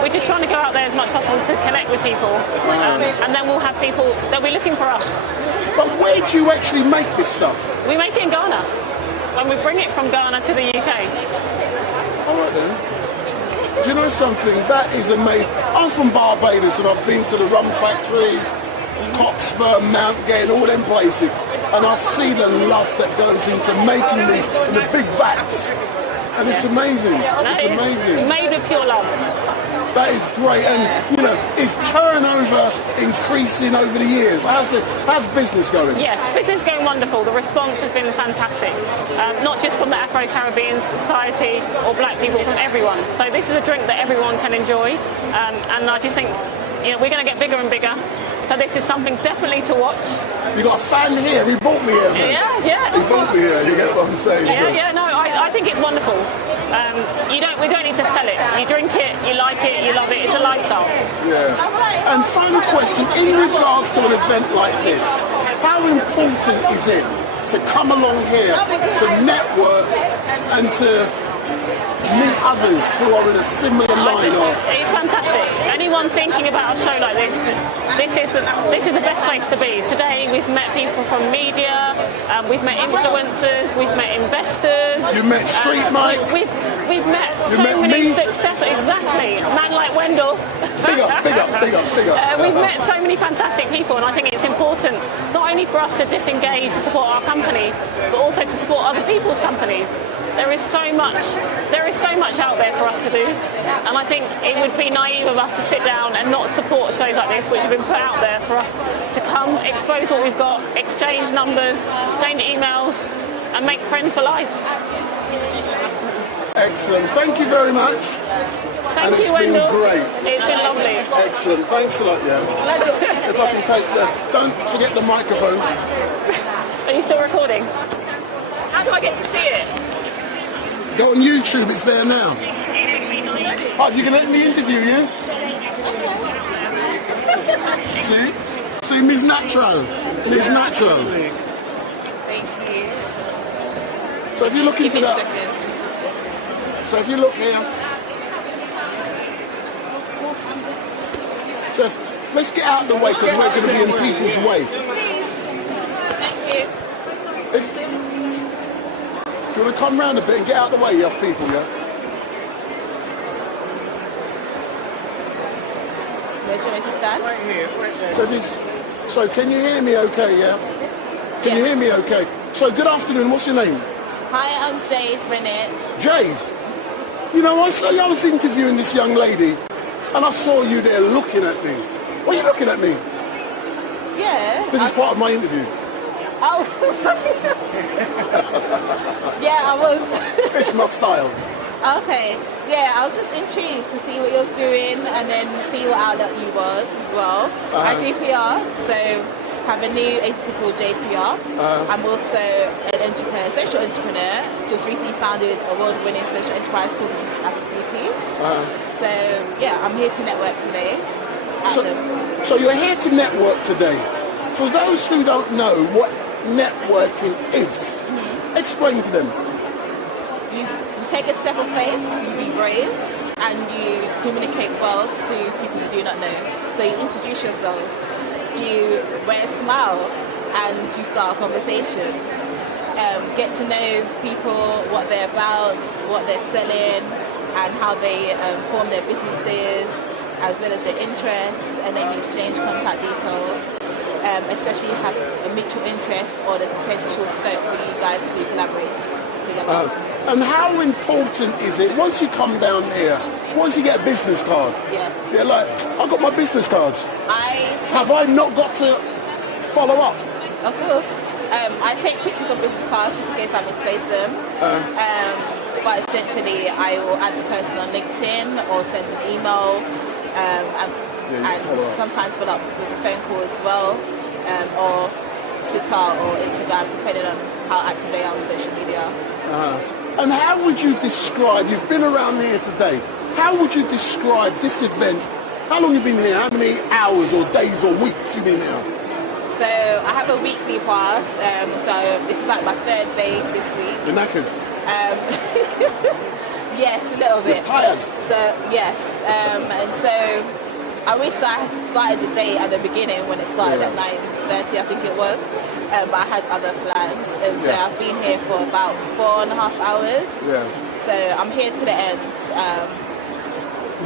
We're just trying to go out there as much as possible to connect with people. And then we'll have people, they'll be looking for us. But where do you actually make this stuff? We make it in Ghana. When we bring it from Ghana to the UK. All right then. Do you know something? That is amazing. I'm from Barbados and I've been to the rum factories, Cockspur, Mount Gay, and all them places. And I see the love that goes into making these in the big vats. And it's amazing. It's amazing. Made with pure love. That is great. And, you know, is turnover increasing over the years? How's business going? Yes, business is going wonderful. The response has been fantastic. Not just from the Afro-Caribbean Society or black people, from everyone. So this is a drink that everyone can enjoy. And I just think, you know, we're going to get bigger and bigger. So this is something definitely to watch. You got a fan here. He brought me here, man. Yeah. He brought me here. You get what I'm saying? No, I think it's wonderful. We don't need to sell it. You drink it, you like it, you love it. It's a lifestyle. Yeah. And final question, in regards to an event like this, how important is it to come along here to network and to meet others who are in a similar line? It's fantastic. Anyone thinking about a show like this, this is the best place to be. Today we've met people from media, we've met influencers, we've met investors. You met Street Mike. We've met so many successful. Exactly, a man like Wendell. Big up. We've met so many fantastic people, and I think it's important not only for us to disengage to support our company, but also to support other people's companies. There is so much out there for us to do, and I think it would be naive of us to sit down and not support shows like this, which have been put out there for us to come, expose what we've got, exchange numbers, send emails, and make friends for life. Excellent. Thank you very much. Thank you, Wendell. It's been great. It's been lovely. Excellent. Thanks a lot, yeah. If I can take don't forget the microphone. Are you still recording? How do I get to see it? Go on YouTube, it's there now. Oh, you can let me interview you? See, Miss Natural. Miss Natural. Thank you. So if you look into that. So if you look here. So let's get out of the way because we're going to be in people's way. Please. Thank you. Do you want to come round a bit and get out of the way, you have people, yeah? Where do you want me to stand? Right here. So can you hear me okay, yeah? Can you hear me okay? So good afternoon, what's your name? Hi, I'm Jade Renette. Jade? You know, I was interviewing this young lady and I saw you there looking at me. Why are you looking at me? Yeah. This is part of my interview. Oh, sorry. Yeah, I was. It's my style. Okay. Yeah, I was just intrigued to see what you was doing and then see what outlet you was as well. I do PR, so have a new agency called JPR. I'm also an entrepreneur, social entrepreneur. Just recently founded a award-winning social enterprise called Beauty. So yeah, I'm here to network today. So you're here to network today. For those who don't know what networking is, explain to them. You take a step of faith, you be brave, and you communicate well to people you do not know. So you introduce yourselves, you wear a smile, and you start a conversation. Get to know people, what they're about, what they're selling, and how they form their businesses, as well as their interests, and then you exchange contact details, especially if you have a mutual interest or there's potential scope for you guys to collaborate together. And how important is it, once you come down here, once you get a business card, you're like, I got my business cards. Have I not got to follow up? Of course. I take pictures of business cards just in case I misplace them. But essentially, I will add the person on LinkedIn or send an email, and sometimes follow up with a phone call as well, or Twitter or Instagram, depending on how active they are on social media. And how would you describe, you've been around here today, how would you describe this event? How long have you been here? How many hours or days or weeks have you been here? So I have a weekly pass, so this is like my third day this week. You're knackered? Yes, a little bit. You're tired? So, yes, and so I wish I had started the day at the beginning when it started at 9:30, I think it was, but I had other plans, and so I've been here for about 4.5 hours. So I'm here to the end.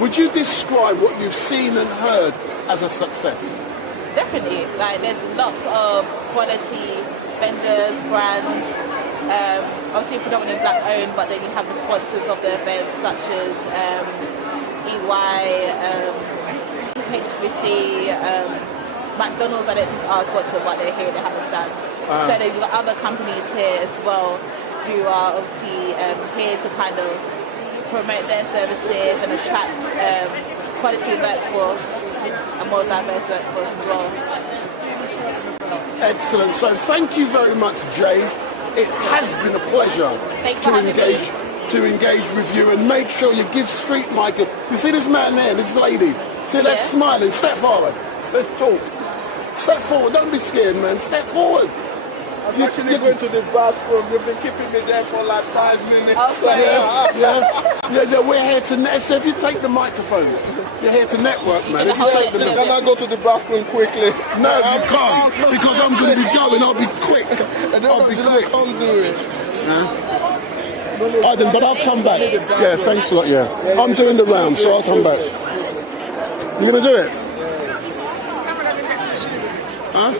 Would you describe what you've seen and heard as a success? Definitely. Like, there's lots of quality vendors, brands, obviously predominantly black owned, but then you have the sponsors of the event such as EY, HSBC, McDonald's. I don't think are sponsored, but they're here, they have a stand. So then you've got other companies here as well who are obviously here to kind of promote their services and attract quality workforce, a more diverse workforce as well. Excellent. So thank you very much, Jade. It has been a pleasure to engage with you, and make sure you give Street Mike a... You see this man there, this lady? See, they're smiling. Step forward. Let's talk. Step forward. Don't be scared, man. Step forward. I'm actually going to the bathroom. You've been keeping me there for like 5 minutes. Yeah, we're here to... So if you take the microphone, you're here to network, man. If you take the Can I go to the bathroom quickly? No, you can't, because I'm going to be going. I'll be quick. I'll be quick. Can't do it. Then, but I'll come back. Yeah, thanks a lot, I'm doing the round, so I'll come back. You're going to do it? Huh?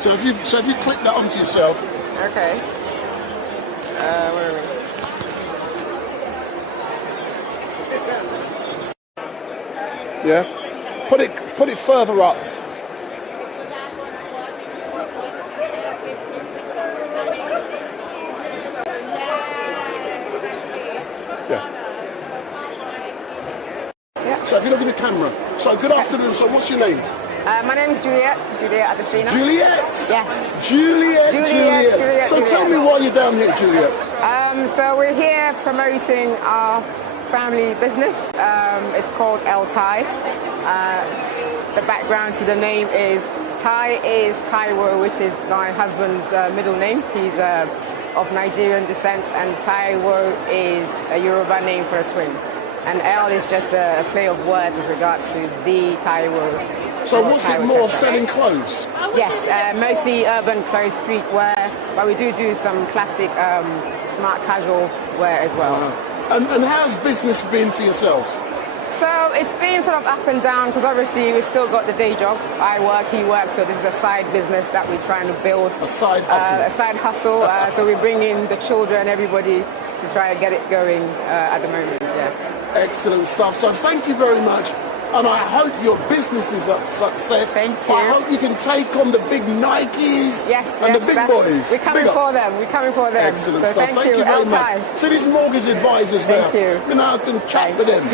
So if you click that onto yourself. Okay. Where are we? Yeah. Put it further up. Yeah. So if you look at the camera. So good afternoon. So what's your name? My name is Juliet Adesina. Juliet? Yes. Juliet. So tell me why you're down here, Juliet. So we're here promoting our family business. It's called El Tai. The background to the name is Taiwo, which is my husband's middle name. He's of Nigerian descent, and Taiwo is a Yoruba name for a twin. And El is just a play of word with regards to the Taiwo. So was it more selling clothes? Yes, mostly urban clothes, streetwear, but we do some classic smart casual wear as well. And how's business been for yourselves? So it's been sort of up and down, because obviously we've still got the day job. I work, he works, so this is a side business that we're trying to build. A side hustle. So we bring in the children, everybody, to try and get it going at the moment, Excellent stuff. So thank you very much. And I hope your business is a success. Thank you. I hope you can take on the big Nikes and the big boys. We're coming for them. We're coming for them. Excellent so stuff. Thank you very L-Tie. much. So these mortgage advisors Thank now. you. You know, I can chat with them. All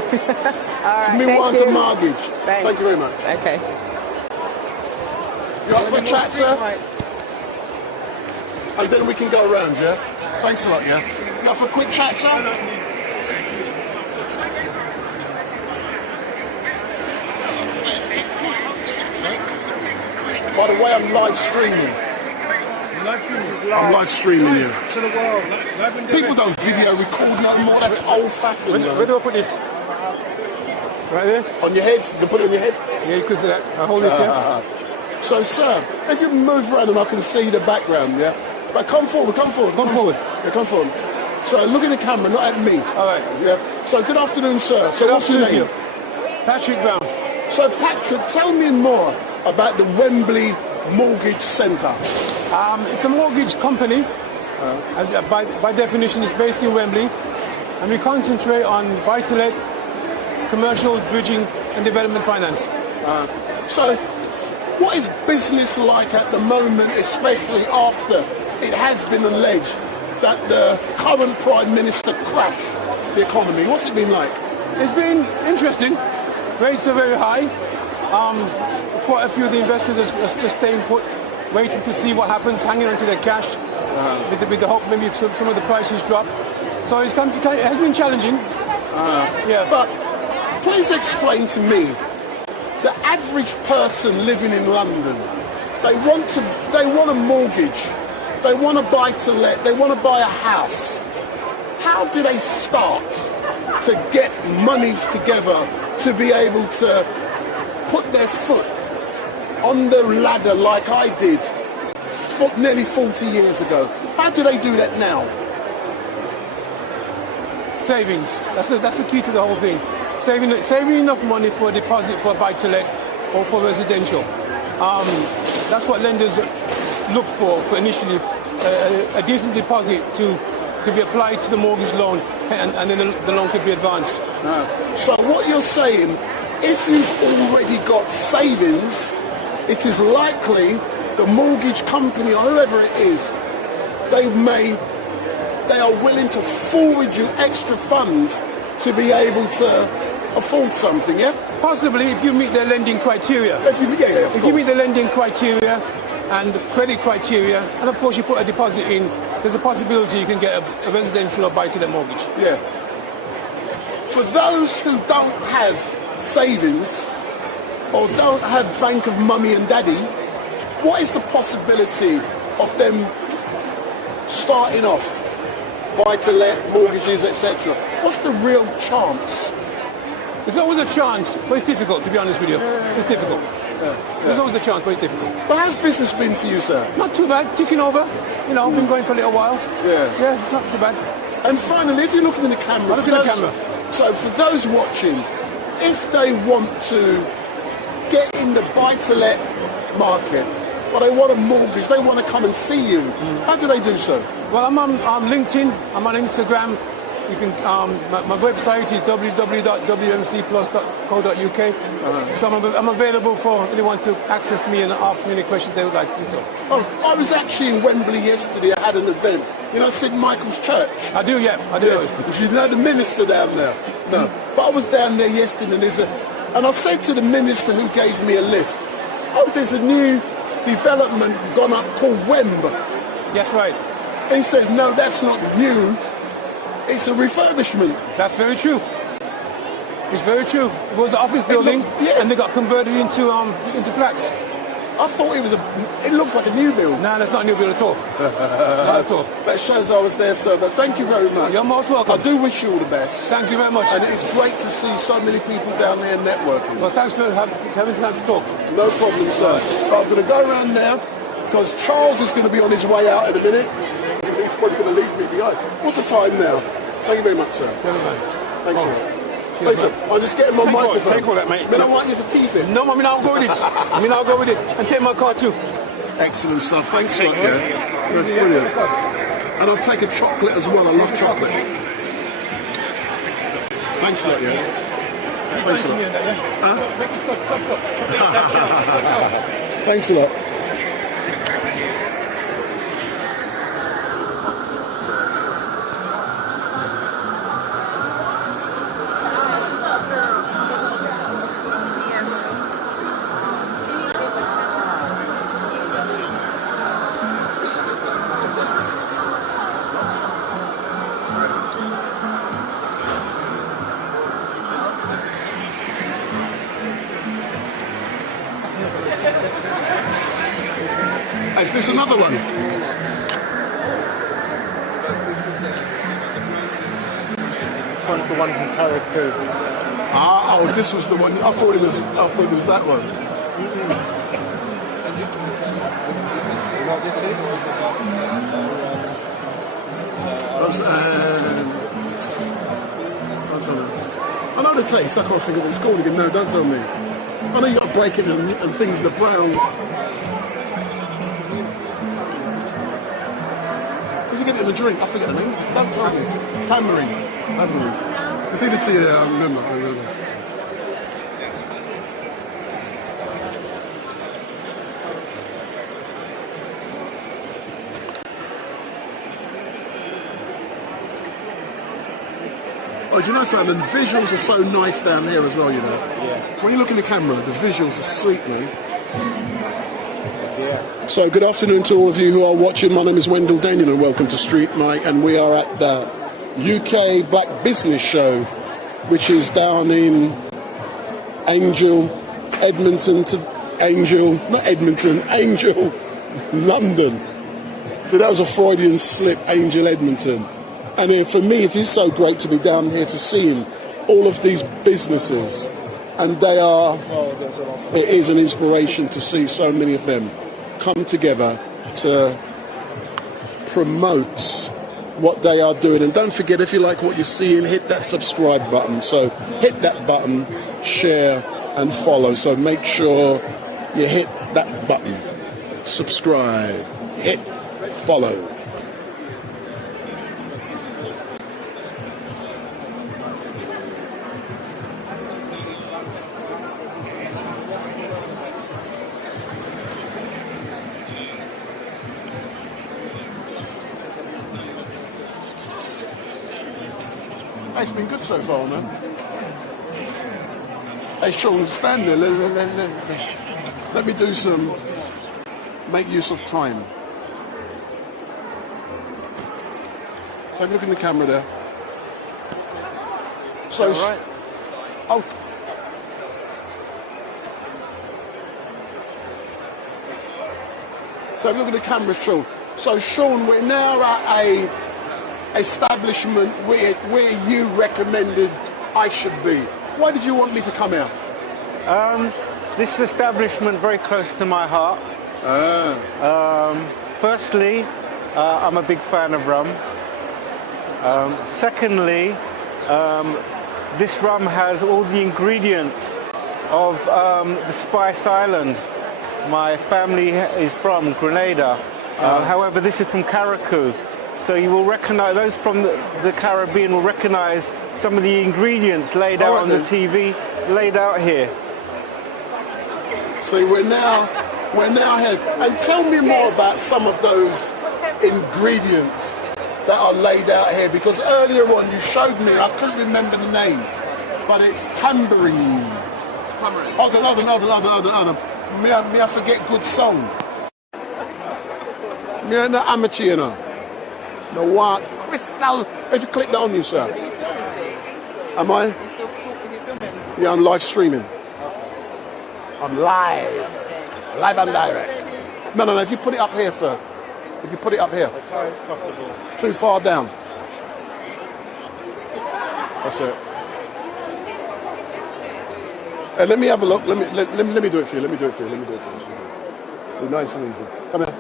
It's right, me thank one you. to mortgage. Thanks. Thank you very much. Okay. You up for a chat, sir? And then we can go around, yeah? Thanks a lot, yeah? You up for a quick chat, sir? By the way, I'm live streaming. I'm live streaming you. To the world. People don't video record no more. That's old-fashioned. Where do I put this? Right there? On your head? You can put it on your head? Yeah, because of that. I hold this here. So, sir, if you move around and I can see the background, yeah? But come forward, come forward. Come forward. Yeah, come forward. So, look in the camera, not at me. All right. Yeah. So, good afternoon, sir. So, Good what's your afternoon name? to you. Patrick Brown. So, Patrick, tell me more about the Wembley Mortgage Centre. It's a mortgage company. By definition, it's based in Wembley. And we concentrate on buy-to-let, commercial, bridging, and development finance. So, what is business like at the moment, especially after it has been alleged that the current Prime Minister crashed the economy? What's it been like? It's been interesting. Rates are very high. Quite a few of the investors are just staying put, waiting to see what happens, hanging onto their cash, with the hope maybe some of the prices drop. So it has been challenging. Yeah. But please explain to me, the average person living in London, they want a mortgage, they want to buy to let, they want to buy a house. How do they start to get monies together to be able to put their foot on the ladder like I did nearly 40 years ago? How do they do that now? Savings. That's the key to the whole thing. Saving enough money for a deposit for a buy-to-let or for residential. That's what lenders look for initially, a decent deposit to be applied to the mortgage loan, and then the loan could be advanced. So what you're saying, if you've already got savings, it is likely the mortgage company or whoever it is, they are willing to forward you extra funds to be able to afford something, yeah? Possibly, if you meet their lending criteria. If you meet the lending criteria and credit criteria, and of course you put a deposit in, there's a possibility you can get a residential or buy-to-let mortgage. Yeah. For those who don't have savings or don't have bank of mummy and daddy, what is the possibility of them starting off buy-to-let, mortgages, etc.? What's the real chance? There's always a chance, but it's difficult, to be honest with you. It's difficult. There's always a chance, but it's difficult. But how's business been for you, sir? Not too bad, ticking over. You know, been going for a little while. Yeah, it's not too bad. And finally, if you're looking in the camera, so for those watching, if they want to get in the buy-to-let market, or they want a mortgage, they want to come and see you, how do they do so? Well, I'm on LinkedIn, I'm on Instagram. You can. My website is www.wmcplus.co.uk. So I'm available for anyone to access me and ask me any questions they would like to. Oh, I was actually in Wembley yesterday. I had an event. You know St Michael's Church? I do, yeah. I do. Yeah. You know the minister down there? No. But I was down there yesterday, and I said to the minister who gave me a lift, "Oh, there's a new development gone up called Wemb." Yes, right. And he says, "No, that's not new. It's a refurbishment." That's very true. It's very true. It was an office building, and they got converted into flats. I thought it looks like a new build. No, that's not a new build at all. Not at all. That shows I was there, sir. But thank you very much. You're most welcome. I do wish you all the best. Thank you very much. And it's great to see so many people down there networking. Well, thanks for having time to talk. No problem, sir. I'm going to go around now, because Charles is going to be on his way out in a minute. He's probably going to leave me behind. What's the time now? Thank you very much, sir. Thanks, sir. Listen, I'm just getting my microphone. Take all that, mate. I don't want you to teeth it. No, I mean, I'll go with it. I'll go with it. And take my car too. Excellent stuff. Thanks a lot, yeah. That's brilliant. And I'll take a chocolate as well. I love chocolate. Thanks a lot, yeah. Thanks a lot. Make it touch up. Thanks a lot. Is this another one? This one's the one from Carriacou. Ah, oh, this was the one. I thought it was that one. I know the taste. I can't think of what it's called again. No, don't tell me. I know you got to break it and things the brown. Because you get it in a drink. I forget the name. Don't tell me. Tamarind. You see the tea there? I remember. Oh, do you know something? The visuals are so nice down here as well, you know. Yeah. When you look in the camera, the visuals are sweet, man. Yeah. So, good afternoon to all of you who are watching. My name is Wendell Daniel and welcome to Street Mike. And we are at the UK Black Business Show, which is down in Angel, London. So that was a Freudian slip, Angel Edmonton. And for me, it is so great to be down here to seeing all of these businesses. And it is an inspiration to see so many of them come together to promote what they are doing. And don't forget, if you like what you're seeing, hit that subscribe button. So hit that button, share and follow. So make sure you hit that button, subscribe, hit follow. It's been good so far, man. Hey, Sean, stand there. Let me do make use of time. So if you look in the camera there. So, all right. Oh. So if you look at the camera, Sean. So, Sean, we're now at a establishment where you recommended I should be. Why did you want me to come out? This establishment very close to my heart. Firstly, I'm a big fan of rum. Secondly, this rum has all the ingredients of the Spice Island. My family is from Grenada. However, this is from Carriacou. So you will recognize, those from the Caribbean will recognize some of the ingredients laid out on the TV, laid out here. So we're now here. And tell me more about some of those ingredients that are laid out here, because earlier on you showed me, I couldn't remember the name, but it's tambourine. Oh, the other. Me I forget good song. Me no amateur, you know. No what? Crystal. If you click that on you, sir. Are you filming still? Am I? Are you still filming? Yeah, I'm live streaming. I'm live. Live and direct. No. If you put it up here, sir. If you put it up here. As high as possible. Too far down. That's it. Let me have a look. Let me do it for you. So nice and easy. Come here.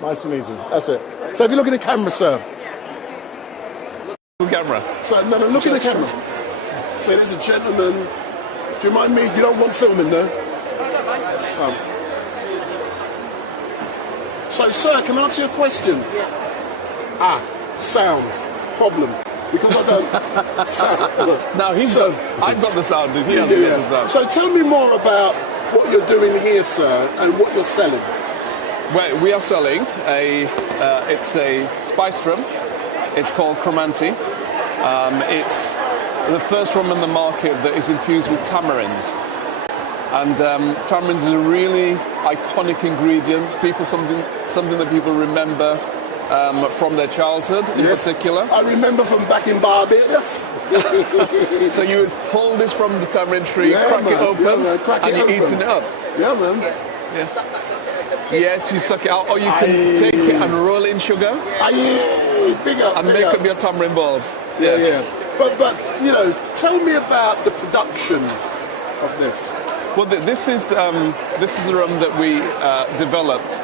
Nice and easy. That's it. So if you look at the camera, sir. Camera. So no, look at the camera. So there's a gentleman. Do you mind me? You don't want filming, no? So, sir, can I answer your question? Sound problem. because I don't sound. No, I've got the sound, and he hasn't got the sound. So tell me more about what you're doing here, sir, and what you're selling. Well, we are selling it's a spiced rum. It's called Cromanti. It's the first rum in the market that is infused with tamarind. And tamarind is a really iconic ingredient. Something that people remember from their childhood, in particular. I remember from back in Barbados. So you would pull this from the tamarind tree, crack it open, and you're eating it up. Yeah, man. Yeah. Yes, you suck it out, or you can take it and roll it in sugar. Big up, and make up your tamarind balls. Yeah. But tell me about the production of this. Well, this is a rum that we developed.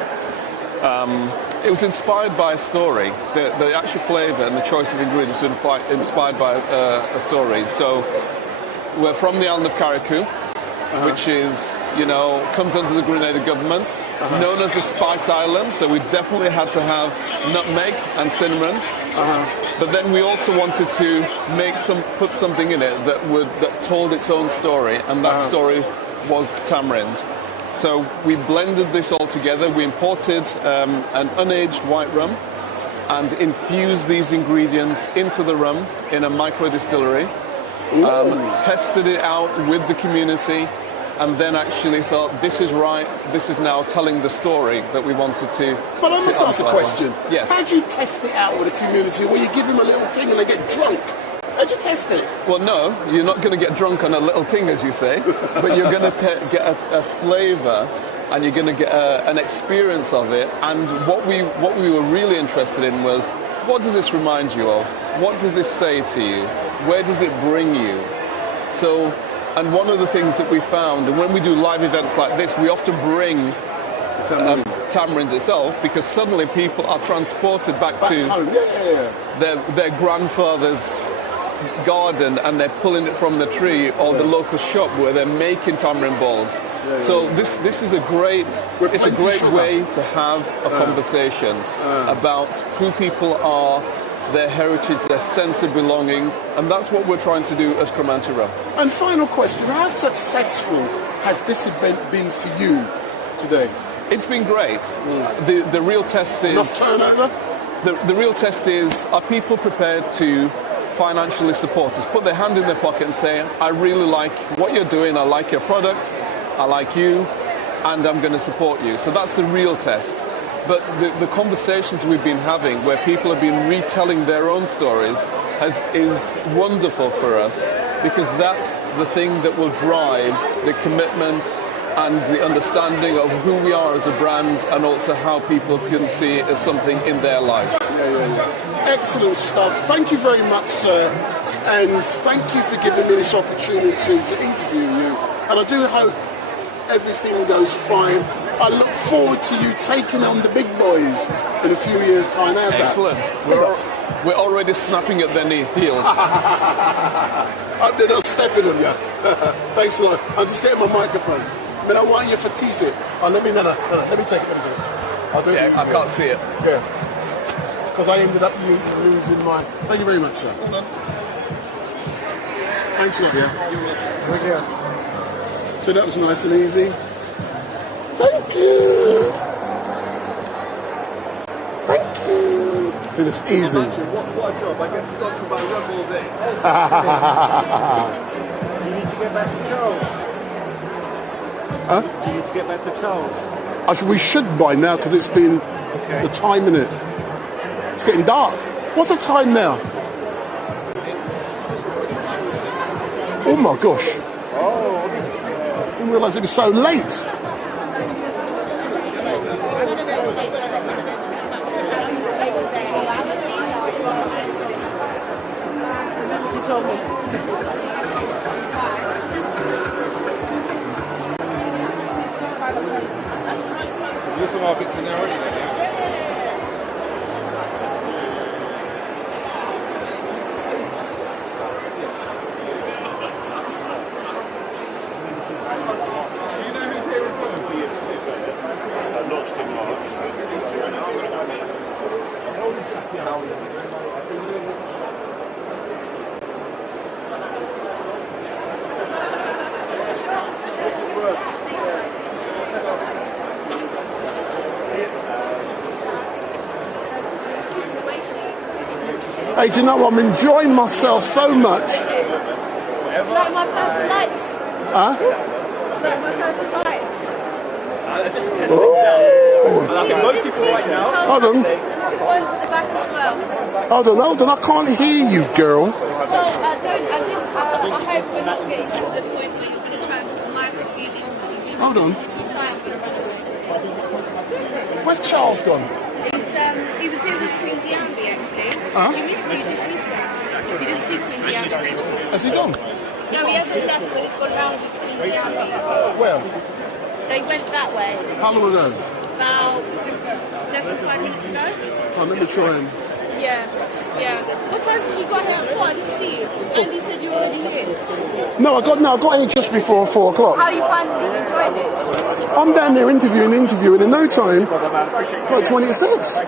It was inspired by a story. The actual flavour and the choice of ingredients were inspired by a story. So we're from the island of Carriacou, which is, comes under the Grenada government, known as the Spice Island. So we definitely had to have nutmeg and cinnamon. But then we also wanted to put something in it that told its own story, and that story was tamarind. So we blended this all together. We imported an unaged white rum and infused these ingredients into the rum in a micro distillery. Tested it out with the community, and then actually thought, this is right, this is now telling the story that we wanted to. But I must ask a question. Yes. How do you test it out with the community where you give them a little thing and they get drunk? How'd you test it? Well, no, you're not going to get drunk on a little thing, as you say, but you're going to get a flavour, and you're going to get an experience of it. And what we were really interested in was, what does this remind you of? What does this say to you? Where does it bring you? So, and one of the things that we found, and when we do live events like this, we often bring tamarind itself, because suddenly people are transported back to home. their grandfather's garden, and they're pulling it from the tree, or the local shop where they're making tamarind balls. So this is a great way to have a conversation about who people are, their heritage, their sense of belonging, and that's what we're trying to do as Cromanti Rum. And final question, how successful has this event been for you today? It's been great. The real test is... Enough turnover? The real test is, are people prepared to financially support us, put their hand in their pocket and say, I really like what you're doing, I like your product, I like you, and I'm going to support you. So that's the real test. But the conversations we've been having, where people have been retelling their own stories, is wonderful for us, because that's the thing that will drive the commitment and the understanding of who we are as a brand, and also how people can see it as something in their lives. Excellent stuff. Thank you very much, sir. And thank you for giving me this opportunity to interview you. And I do hope everything goes fine. I look forward to you taking on the big boys in a few years' time. How's that? Excellent. We're already snapping at their heels. I hope they're not stepping on you. Thanks a lot. I'm just getting my microphone. I mean, I want you for teeth it. Oh, let me take it. I'll do it. I can't see it. Yeah. Because I ended up losing mine. Thank you very much, sir. Well done. Thanks a lot, yeah. So that was nice and easy. Thank you. Thank you. See, it's easy. What a job. I get to talk about rum all day. You need to get back to Charles. Huh? Do you need to get back to Charles? We should by now, because it's been the time in it. It's getting dark. What's the time now? Oh my gosh. I didn't realise it was so late. You told me. You're from our bits in there already, then, yeah? Hey, do you know, I'm enjoying myself so much. Do you like my purple lights? Huh? Do you like my purple lights? Just a test Ooh. I think most people right now. Hold on. The ones at the back as well. Hold on. I can't hear you, girl. Well, I hope we're not getting to the point where you should try and put the microphone into me. Hold on. If you try and put it Where's Charles gone? he was here with Queen Diambi, actually. Huh? You just missed him. You didn't see Queen Diambi. Has he gone? No, he hasn't left, but he's gone round to Queen Diambi. Where? They went that way. How long ago? About less than 5 minutes ago. Oh, let me try and... Yeah. What time did you got here at 4? I didn't see you. Andy said you were already here. No, I got here just before 4 o'clock. How are you finding it? Enjoying it? I'm down there interviewing. In no time, like 26. Oh,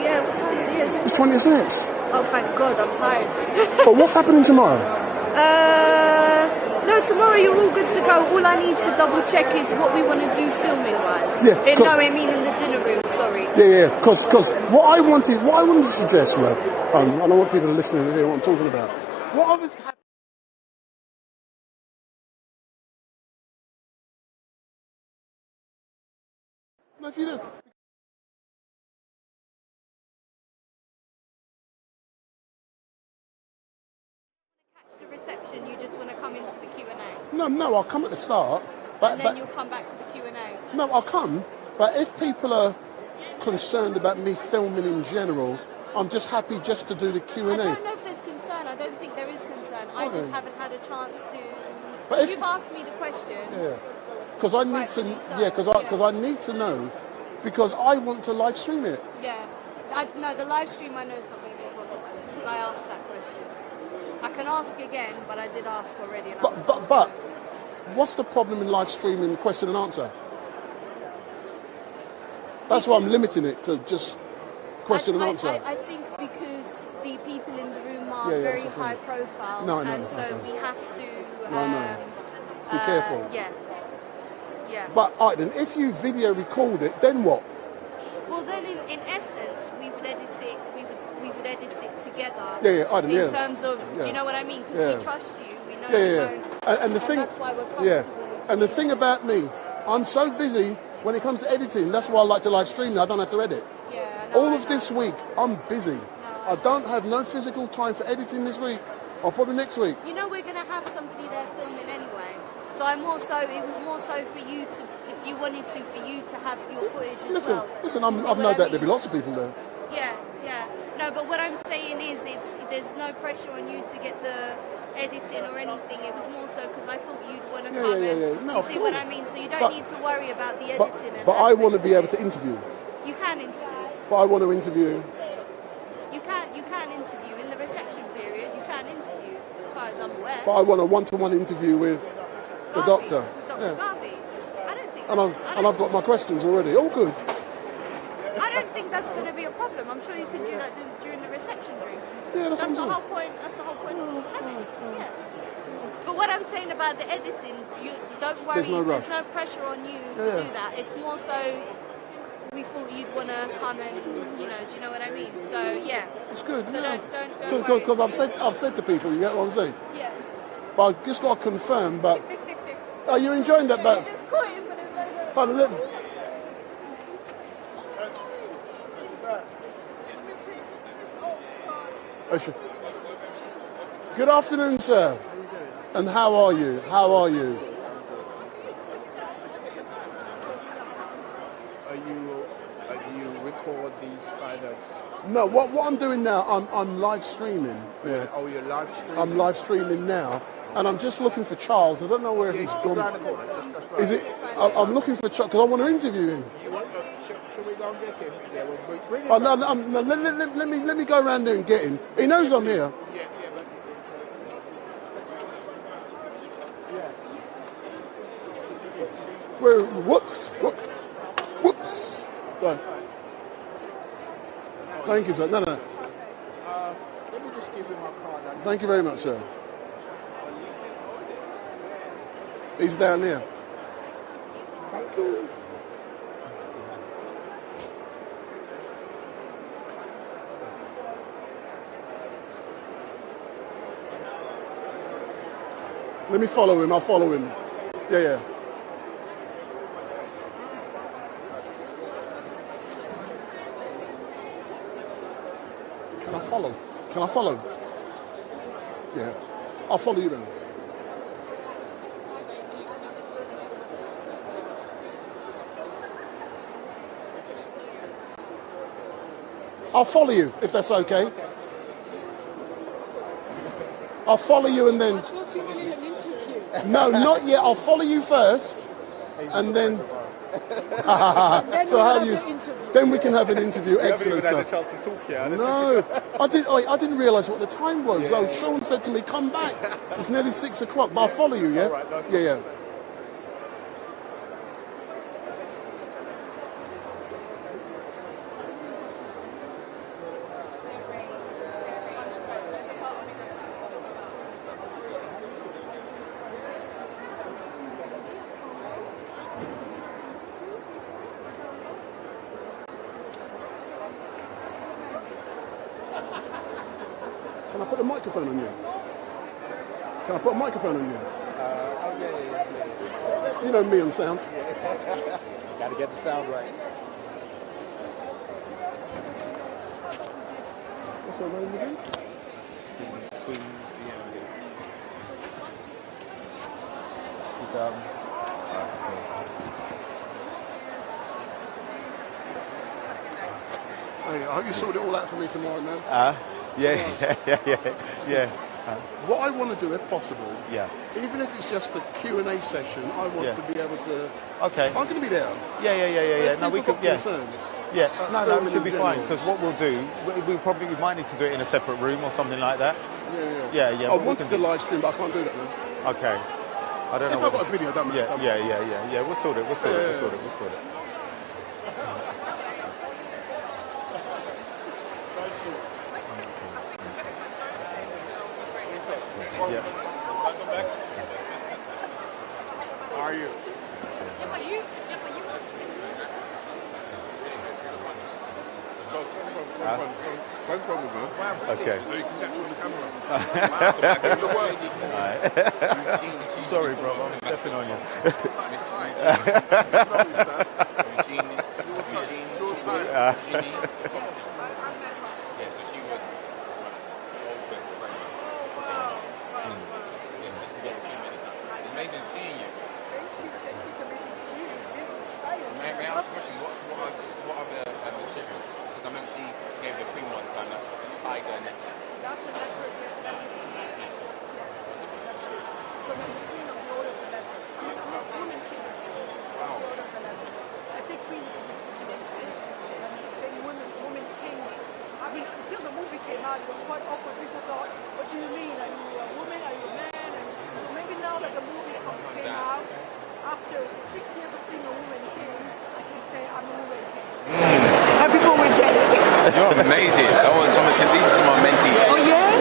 yeah. What time is it? It's 26. Oh, thank God. I'm tired. But what's happening tomorrow? No, tomorrow you're all good to go. All I need to double check is what we want to do filming-wise. Yeah. No, I mean in the dinner room, sorry. Yeah. Because what I wanted to suggest was, I don't want people listening to hear what I'm talking about. What I was... No, if you do. Catch the reception, you just want to come in for the Q&A. No, I'll come at the start. And then you'll come back for the Q&A. No, I'll come. But if people are concerned about me filming in general, I'm just happy just to do the Q&A. I don't know if there's concern. I don't think there is concern. I just haven't had a chance to... But if you've asked me the question... Yeah. Because I need to... Yeah, because I need to know. Because I want to live stream it. Yeah. No, the live stream I know is not going to be possible. Because I asked that question. I can ask again, but I did ask already. And But what's the problem in live streaming question and answer? That's why I'm limiting it to just question and answer. I think because the people in the room are very high profile, so we have to be careful. Yeah. But all right, then, if you video record it, then what? Well, then in essence, we would edit it. We would edit it together. In terms of, do you know what I mean? Because we trust you. We know you don't. And the thing, that's why we're comfortable. And the thing about me, I'm so busy when it comes to editing. That's why I like to live stream now. I don't have to edit. All of this week, I'm busy. I don't have no physical time for editing this week, or probably next week. You know, we're going to have somebody there filming anyway. So it was more so for you to, if you wanted to, for you to have your footage as well. Listen, I've no doubt there'll be lots of people there. Yeah. No, but what I'm saying is, there's no pressure on you to get the editing or anything. It was more so because I thought you'd want to come and No, see what I mean. So you don't need to worry about the editing. But I want to be able to interview. You can interview. But I want to interview. You can interview in the reception period. You can interview, as far as I'm aware. But I want a one-to-one interview with the doctor. Dr. Garvey. I don't think. And I've got my questions already. All good. I don't think that's going to be a problem. I'm sure you could do that during the reception drinks. Yeah, that's the whole point. That's the whole point of having it. Yeah. But what I'm saying about the editing, you don't worry. There's no rush. There's no pressure on you to do that. It's more so we thought you'd want to come and, do you know what I mean? So yeah. It's good. So don't worry. Because I've said to people, you get what I'm saying? Yeah. But I just got to confirm. But are you enjoying that? But good afternoon, sir. And how are you? How are you? Do you record these spiders? No, what I'm doing now, I'm live streaming. Yeah. Oh, you're live streaming? I'm live streaming now, and I'm just looking for Charles. I don't know where he's gone. Is it? I'm looking for Charles because I want to interview him. Shall we go and get him? Yeah, bring him. Oh, no, let me go around there and get him. He knows I'm here. Whoops. Sorry. Thank you, sir. No. Let me just give him my card. Thank you very much, sir. He's down there. Thank you. Let me follow him. I'll follow him. Yeah, yeah. Can I follow? Can I follow? Yeah. I'll follow you then. I'll follow you, if that's okay. I'll follow you and then... No, not yet. I'll follow you first, and then... So how you? Then we can have an interview. Excellent stuff. Had a chance to talk here. No, I didn't realise what the time was. Oh, Sean said to me, "Come back. It's nearly 6 o'clock." But I'll follow you. Yeah. Yeah, yeah. Can I put a microphone on you? Can I put a microphone on you? Oh, yeah. You know me and sound. Got to get the sound right. What's her name again? Queen Diambi. She's Hey, I hope you sorted it all out for me tomorrow, man. Yeah. What I want to do, if possible, even if it's just a Q&A session, I want to be able to... Okay. I'm going to be there. Yeah. No, we could. Concerns. Yeah. No, it should be fine because what we'll do, we might need to do it in a separate room or something like that. Yeah. I wanted to live stream, but I can't do that now. Okay. I don't know. If I've got a video, don't matter. Yeah. We'll sort it. We'll sort it. Yeah. Welcome back. How are you? Okay. So you can get you on the camera. In the world. Sorry, bro. I'm stepping on you. Short time. Amazing seeing you. May I ask a question? What are the materials? Because I remember she gave the Queen one time, that tiger necklace. That's a necklace. Yes. Because I'm the queen of the order of the leopard. I'm a woman king of the order of the leopard. I say queen because it's saying woman king. I mean, until the movie came out, it was quite awkward. People thought, what do you mean? Are you a woman? Are you a man? And so maybe now that the movie came out, after 6 years of being a woman king, I can say I'm a woman king. And people will get it. You're amazing. These are some of my mentees. Oh, yes?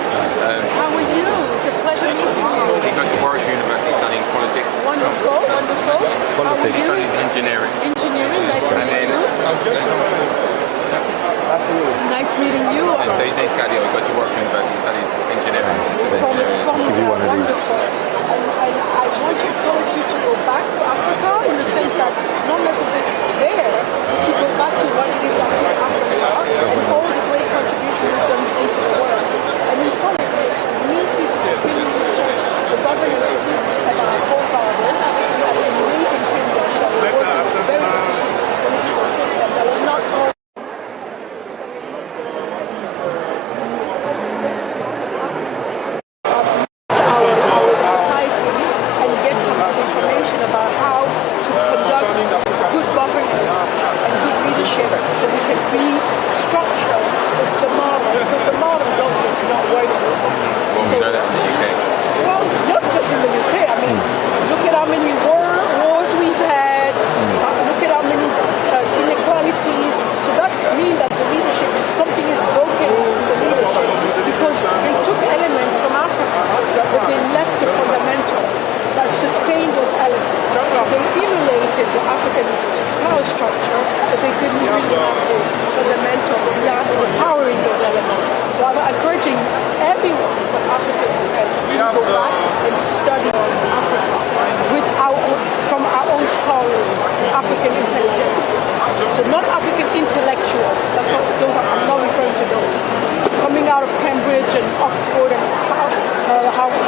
How are you? It's a pleasure meeting you. He goes to Warwick University studying politics. Wonderful. Politics. He studies engineering. Nice meeting you. Nice meeting you. And so his name's Gadio. He goes to Warwick University. He studies engineering. Wonderful. I want to encourage you to go back to Africa in the sense that not necessarily there, to go back to what it is that is Africa and all the great contributions you've done into the world. And in politics, we need to really research the governance of our forefathers and the amazing kingdoms that were working with a very efficient political system that was not all about how to conduct good governance and good leadership so we can restructure the model, because the model is not working. Well, we know that in the UK. Well, not just in the UK. I mean, look at how many wars we've had, look at how many inequalities. So that means that the leadership, something is broken in the leadership, because they took elements from Africa, but they left the fundamentals that sustained those elements. So they emulated the African power structure, but they didn't really have the fundamentals, the powering those elements. So I'm encouraging everyone from African descent to really go back and study Africa from our own scholars, African intelligentsia. So not African intellectuals. I'm not referring to those. Coming out of Cambridge and Oxford and Harvard,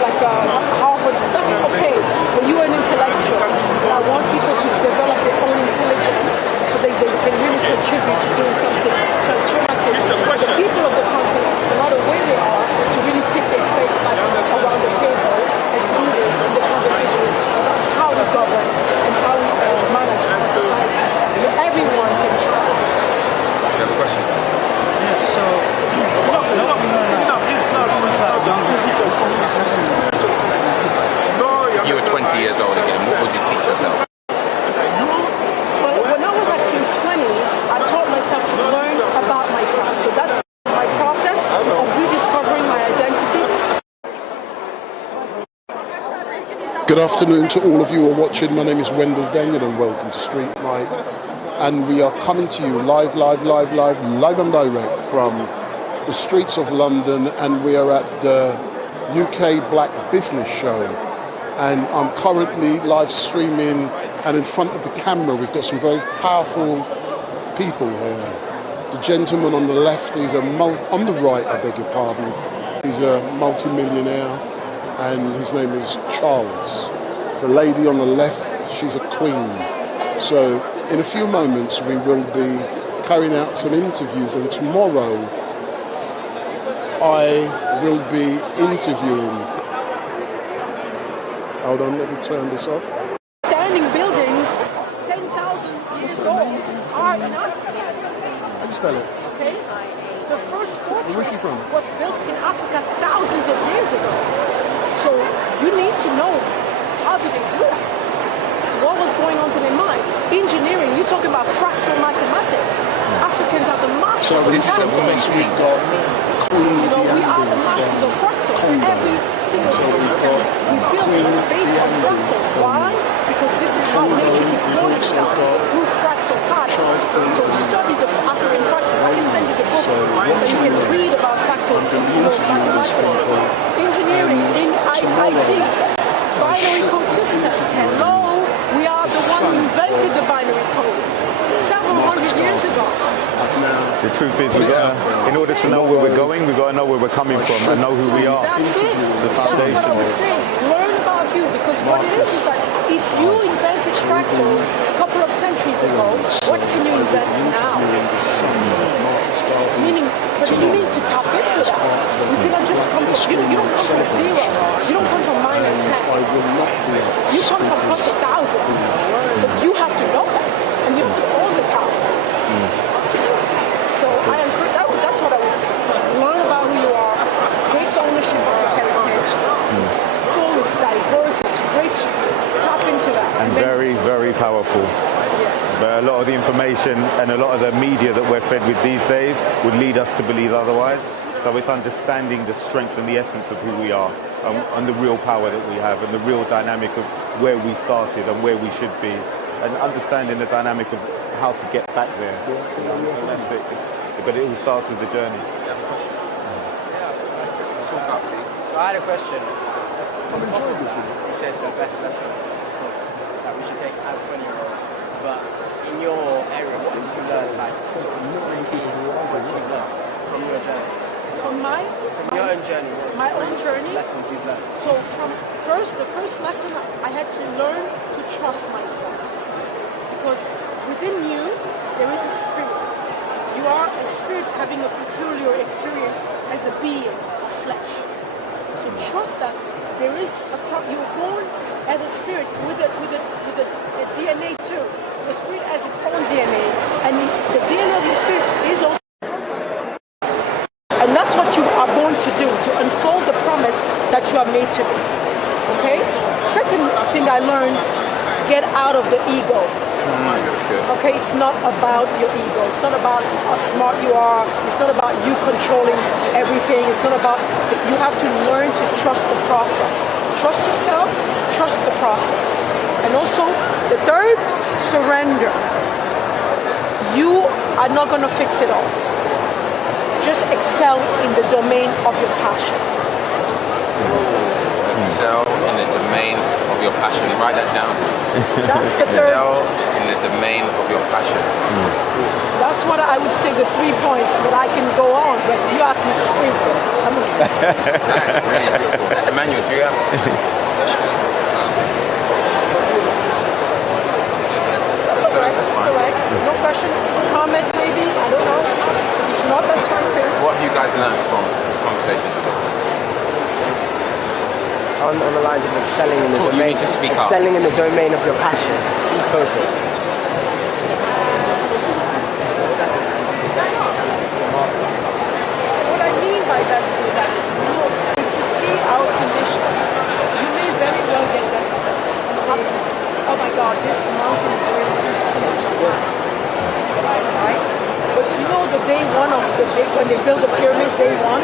that's okay. But you're an intellectual. And I want people to develop their own intelligence so they can really contribute to doing something transformative. The people of the continent, no matter where they are, to really take their place back around the table as leaders in the conversation about how we govern and how we manage our society. So everyone can try. You have a question? Yes, so it's not always about the physical communication. If you were 20 years old again, what would you teach yourself? Well, when I was actually 20, I taught myself to learn about myself. So that's my process of rediscovering my identity. Good afternoon to all of you who are watching. My name is Wendell Daniel and welcome to Street Mike. And we are coming to you live and direct from the streets of London, and we are at the UK Black Business Show. And I'm currently live streaming, and in front of the camera we've got some very powerful people here. The gentleman on the left, on the right, I beg your pardon, he's a multi-millionaire, and his name is Charles. The lady on the left, she's a queen. So in a few moments we will be carrying out some interviews, and tomorrow I will be interviewing. Hold on, let me turn this off. Standing buildings, 10,000 years old, are in Africa. How do you spell it? Okay? The first fortress Where's she from? was built in Africa thousands of years ago. So you need to know, how did they do it? What was going on to their mind? Engineering, you're talking about fractal mathematics. Africans are the masters of calculus. We've got Queen we are the Diambi masters of fractals. from Every single system we build is based on fractals. Why? Because this is how nature is grown itself, through fractal patterns. So study the African fractals. I can send you the books so you can read about fractals in mathematics. Engineering, in IT, binary code system. Hello, we are the one who invented the binary code 700 years ago. The truth is, in order to know where we're going, we've got to know where we're coming from and know who we are. That's it. The That's what foundation. I was saying. Learn about you, because what it is that if you invented fractals a couple of centuries ago, what can you invent now? Meaning, but you need to tap into that. You cannot just come from, you don't come from zero. You don't come from minus 10. You come from plus 1,000. But you have to know that. And you have to own the 1,000. So I encourage, that's what I would say. Learn about who you are. Take ownership of your heritage. It's full, it's diverse, it's rich. Tap into that. And very, very powerful. But a lot of the information and a lot of the media that we're fed with these days would lead us to believe otherwise. So it's understanding the strength and the essence of who we are and the real power that we have and the real dynamic of where we started and where we should be, and understanding the dynamic of how to get back there. And that's it. But it all starts with the journey. So I had a question. I'm enjoying this. You said the best lessons was that we should take as 20-year-olds, but in your area, skills you learn, like sort of three key what you learned from your journey. From your own journey. My own journey. Lessons you've learned. So the first lesson I had to learn to trust myself, because within you there is a spirit. You are a spirit having a peculiar experience as a being of flesh. So trust that there is you're born as a spirit with a DNA too. The spirit has its own DNA, and the DNA of your spirit is also. And that's what you are born to do, to unfold the promise that you are made to be. Okay? Second thing I learned, get out of the ego. Okay, it's not about your ego. It's not about how smart you are. It's not about you controlling everything. It's not about, you have to learn to trust the process. Trust yourself, trust the process. And also, the third, surrender. You are not going to fix it all. Just excel in the domain of your passion. Excel in the domain of your passion. Write that down. That's the third. Excel in the domain of your passion. That's what I would say, the 3 points that I can go on, but you asked me for 3, so I'm going to say. That's really beautiful. Emmanuel, do you have? That's all right. That's all right. No question, comment maybe, I don't know. If not, that's fine too. What have you guys learned from this conversation today? On the lines of excelling in the Cool, domain, you need to speak up. excelling in the domain of your passion. Be focused. What I mean by that is that, if you see our condition, you may very well get desperate and say, oh my God, this mountain is really too steep. Right? But you know the day one of when they build a pyramid, day one,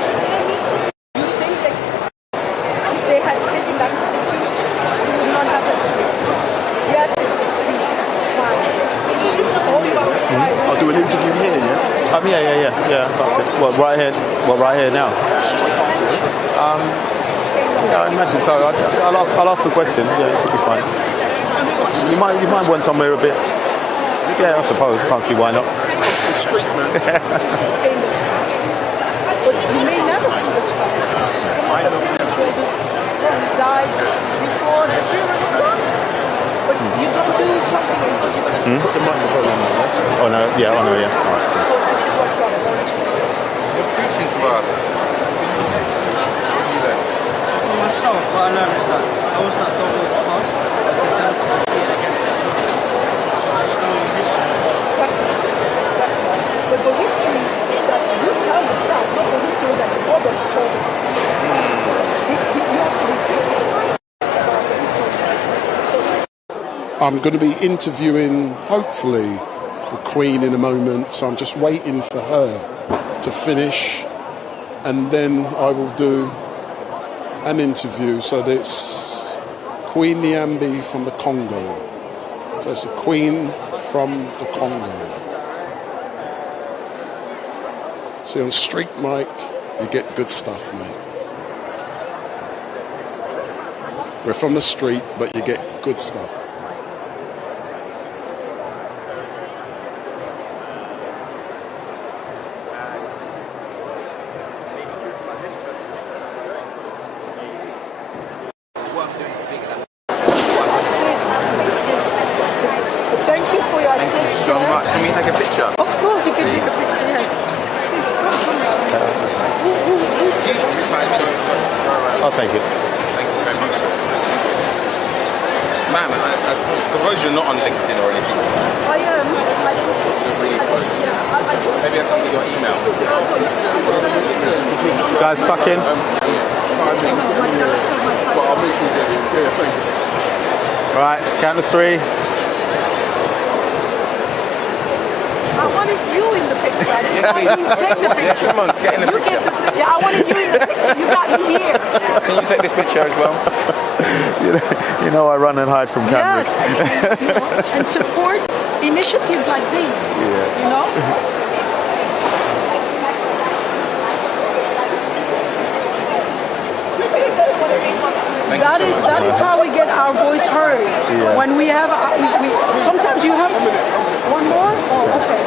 you think that if they had taken that attitude, you would not have it. Yes, it's a steep climb. It's all about climbing. I'll do an interview here, yeah? Yeah, that's it. Right here now? Yeah, I imagine so. I'll ask the question. Yeah, it should be fine. You might want somewhere a bit. Yeah, I suppose. Can't see why not. The street, man. But you may never see the structure. Some of the builders died before the pyramid was done. But you don't do something because you want to Put the microphone on. Oh no, yeah, All right. because this is what you're learning. You're preaching to us. So for myself, what I learned is that I was not done with the past. I can learn to see it again. But the history that you tell yourself, not the history that the others told you. You have to repeat it. I'm going to be interviewing, hopefully, the Queen in a moment, so I'm just waiting for her to finish, and then I will do an interview. So that's Queen Diambi from the Congo. So it's the Queen from the Congo. See, on Street Mic, you get good stuff, mate. We're from the street, but you get good stuff. Thank you for your attention. Thank you so much. Can we take a picture? Of course you can take a picture, yes. Please come from I'll take it. Thank you very much. Ma'am, I suppose you're not on LinkedIn or anything. I am. You're really close. Maybe I can get your email. Guys, tuck in. Right, count to 3. I wanted you in the picture. I didn't want you to take the picture. Yes, come on, get in the picture. Yeah, I wanted you in the picture. You got me here. Can you take this picture as well? You know I run and hide from cameras. Yes, and support initiatives like these. Yeah. You know? That is how we get our voice heard. Yeah. When we have, sometimes you have one more. Oh, okay.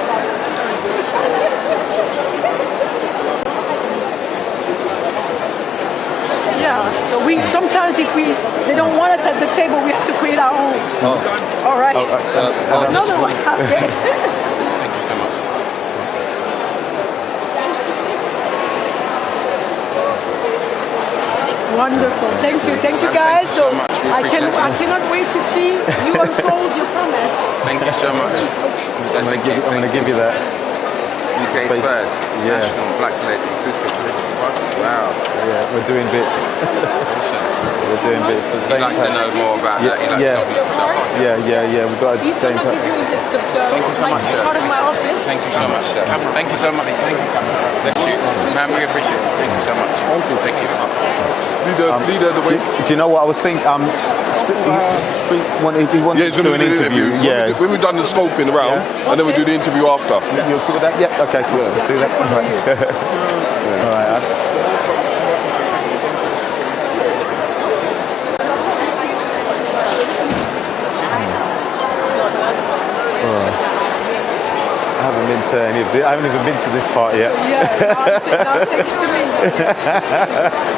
Yeah. So we sometimes if they don't want us at the table, we have to create our own. Oh. All right. Another one. Okay. Thank you so much. Wonderful. Thank you guys. Thank you so much. We I appreciate it. cannot wait to see you unfold your promise. Thank you so much. I'm going to give you that. UK's first Yeah. national black-led inclusive political party. Wow. Yeah, we're doing bits. Awesome. We're doing bits. He'd like to know more about that. He'd like to government stuff. Yeah. We've got to He's stay going in to touch. be doing this, Thank you so much, sir. part of my office. Thank you so much, sir. Thank you so much. Thank you. Bless you. Man, we appreciate it. Thank you so much. Thank you. Leader the way. Do you know what I was thinking? He wanted He's to going do to an do the interview. Yeah. When we've done the scoping around, and then we do the interview after. You're cool with that? Yep. Okay, cool. Let's do that. All right. I haven't been to any of I haven't even been to this part yet. So yeah, now thanks to me.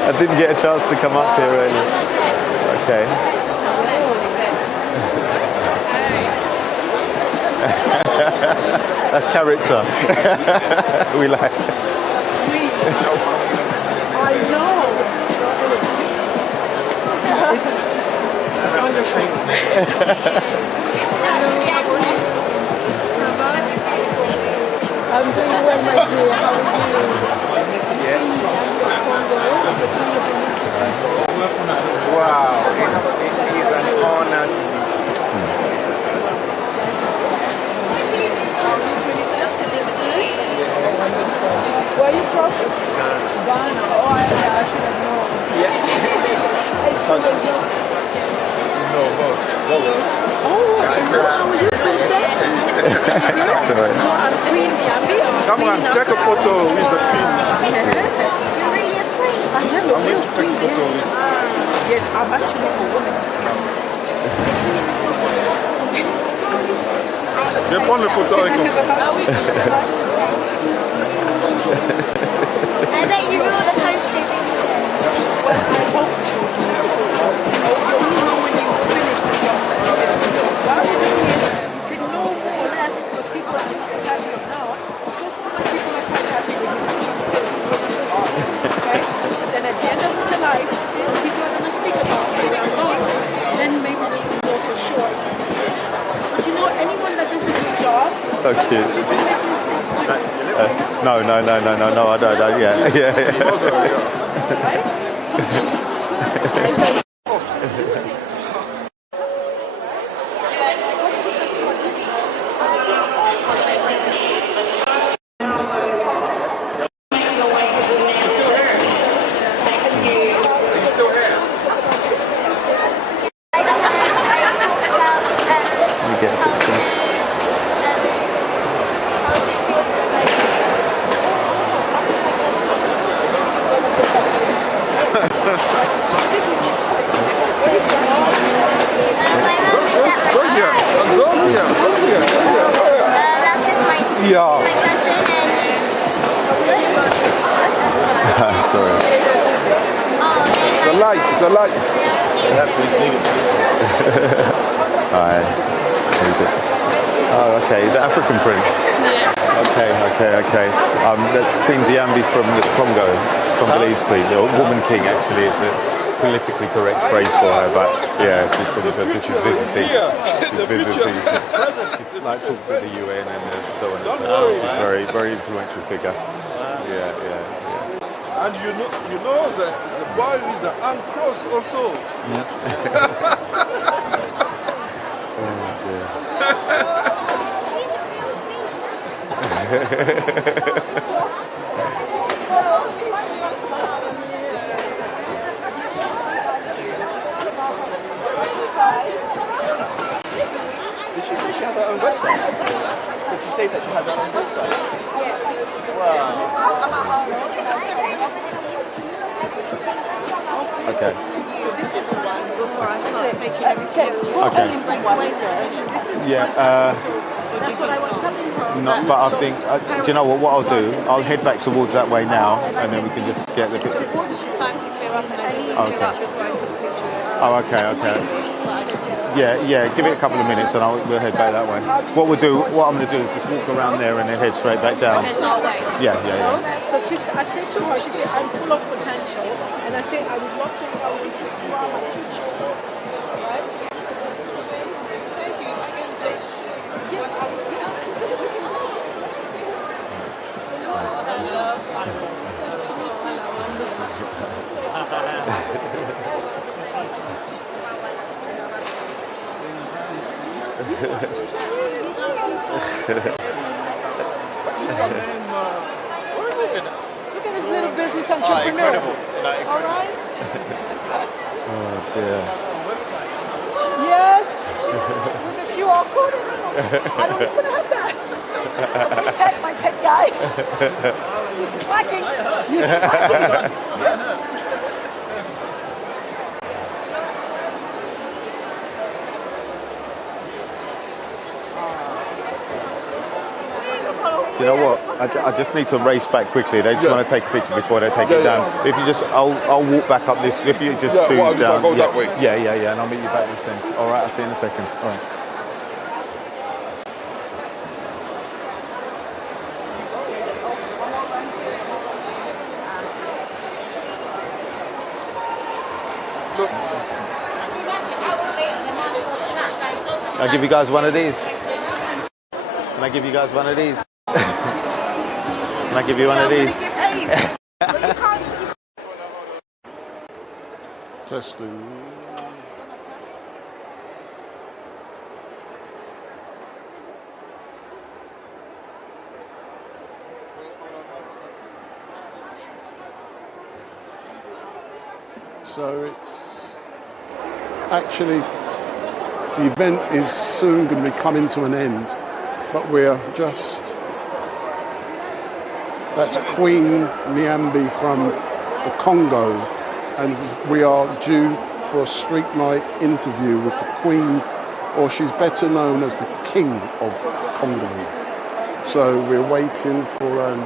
I didn't get a chance to come up here earlier. Okay. That's character. We like. Sweet. I know. It's I'm doing well, my dear. How are you? Wow, it is an honor to meet you. Where are you from? Ghana. Oh, I should have known. No, both. Oh, how are you, princess? Sorry. I'm Queen Diambi. Come on, take a photo with the queen. I am a real queen. Yes, I'm actually a woman. Je vais prendre le photo avec mon frère. Ah oui. I bet you rule the country. Well, I hope to. You know when you finish the job. While you're doing it, you can know more or less because people are quite happy now. So far, people are quite happy with you, which I'm still okay? Then at the end of my life, people are going to speak about me. I'm gone. Then maybe we can know for sure. But you know, anyone that does a good job, So cute. sometimes you do make mistakes too. No, I don't. Yeah. Right? Sometimes good. Yeah. Sorry. It's a light. That's what it's needed. Alright. Oh, okay. The African print. Yeah. Okay. The Queen Diambi from the Congolese Queen, the woman king actually is the politically correct phrase for her, but yeah, she's from because she's visiting. She's visiting. She like talks at the UN and so on and so forth. She's very, very influential figure. Yeah. And you know the boy with the hand cross also. Did she say she has her own website? Did she say that she has her own website? Yes. Okay. So this is one before I start taking everything. Okay. This is That's what I was telling her. No, but I think, do you know what I'll do? I'll head back towards that way now, and then we can just get the picture. It's time to clear up and I didn't clear up before I took a picture. Oh, okay. Yeah, give it a couple of minutes and we'll head back that way. What I'm going to do is just walk around there and then head straight back down. Okay, so I'll wait. Yeah. Because I said to her, she said, I'm full of potential. And I said, I would love to hang out with you. You are my future. Right? Thank you. I can just show you. Yes, I will. Look at this little business entrepreneur. Incredible. All right? Oh dear. Yes. With a QR code. I don't even have that. He's tech, my tech guy. You're slacking. You're slacking. You know what? I just need to race back quickly. They just want to take a picture before they take it down. If you just, I'll walk back up this. If you just do I'll down, go that way. Yeah, and I'll meet you back this end. All right, I'll see you in a second. All right. Can I give you guys one of these? Can I give you guys one of these? Can I give you one of these? Testing. So it's actually, the event is soon going to be coming to an end, but we're just, that's Queen Diambi from the Congo, and we are due for a street night interview with the Queen, or she's better known as the King of Congo. So we're waiting for an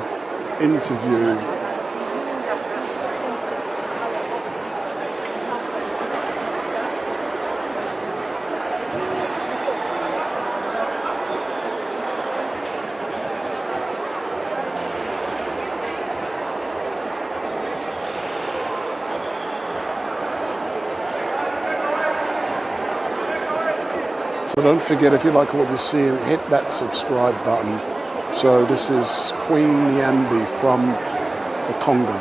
interview. So don't forget, if you like what you're seeing, hit that subscribe button. So this is Queen Diambi from the Congo,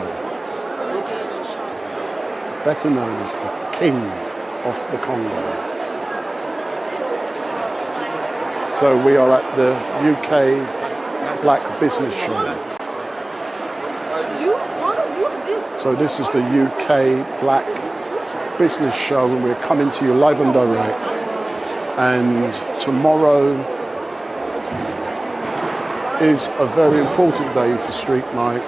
better known as the King of the Congo. So we are at the UK Black Business Show. So this is the UK Black Business Show, and we're coming to you live and direct. And tomorrow is a very important day for Street Night.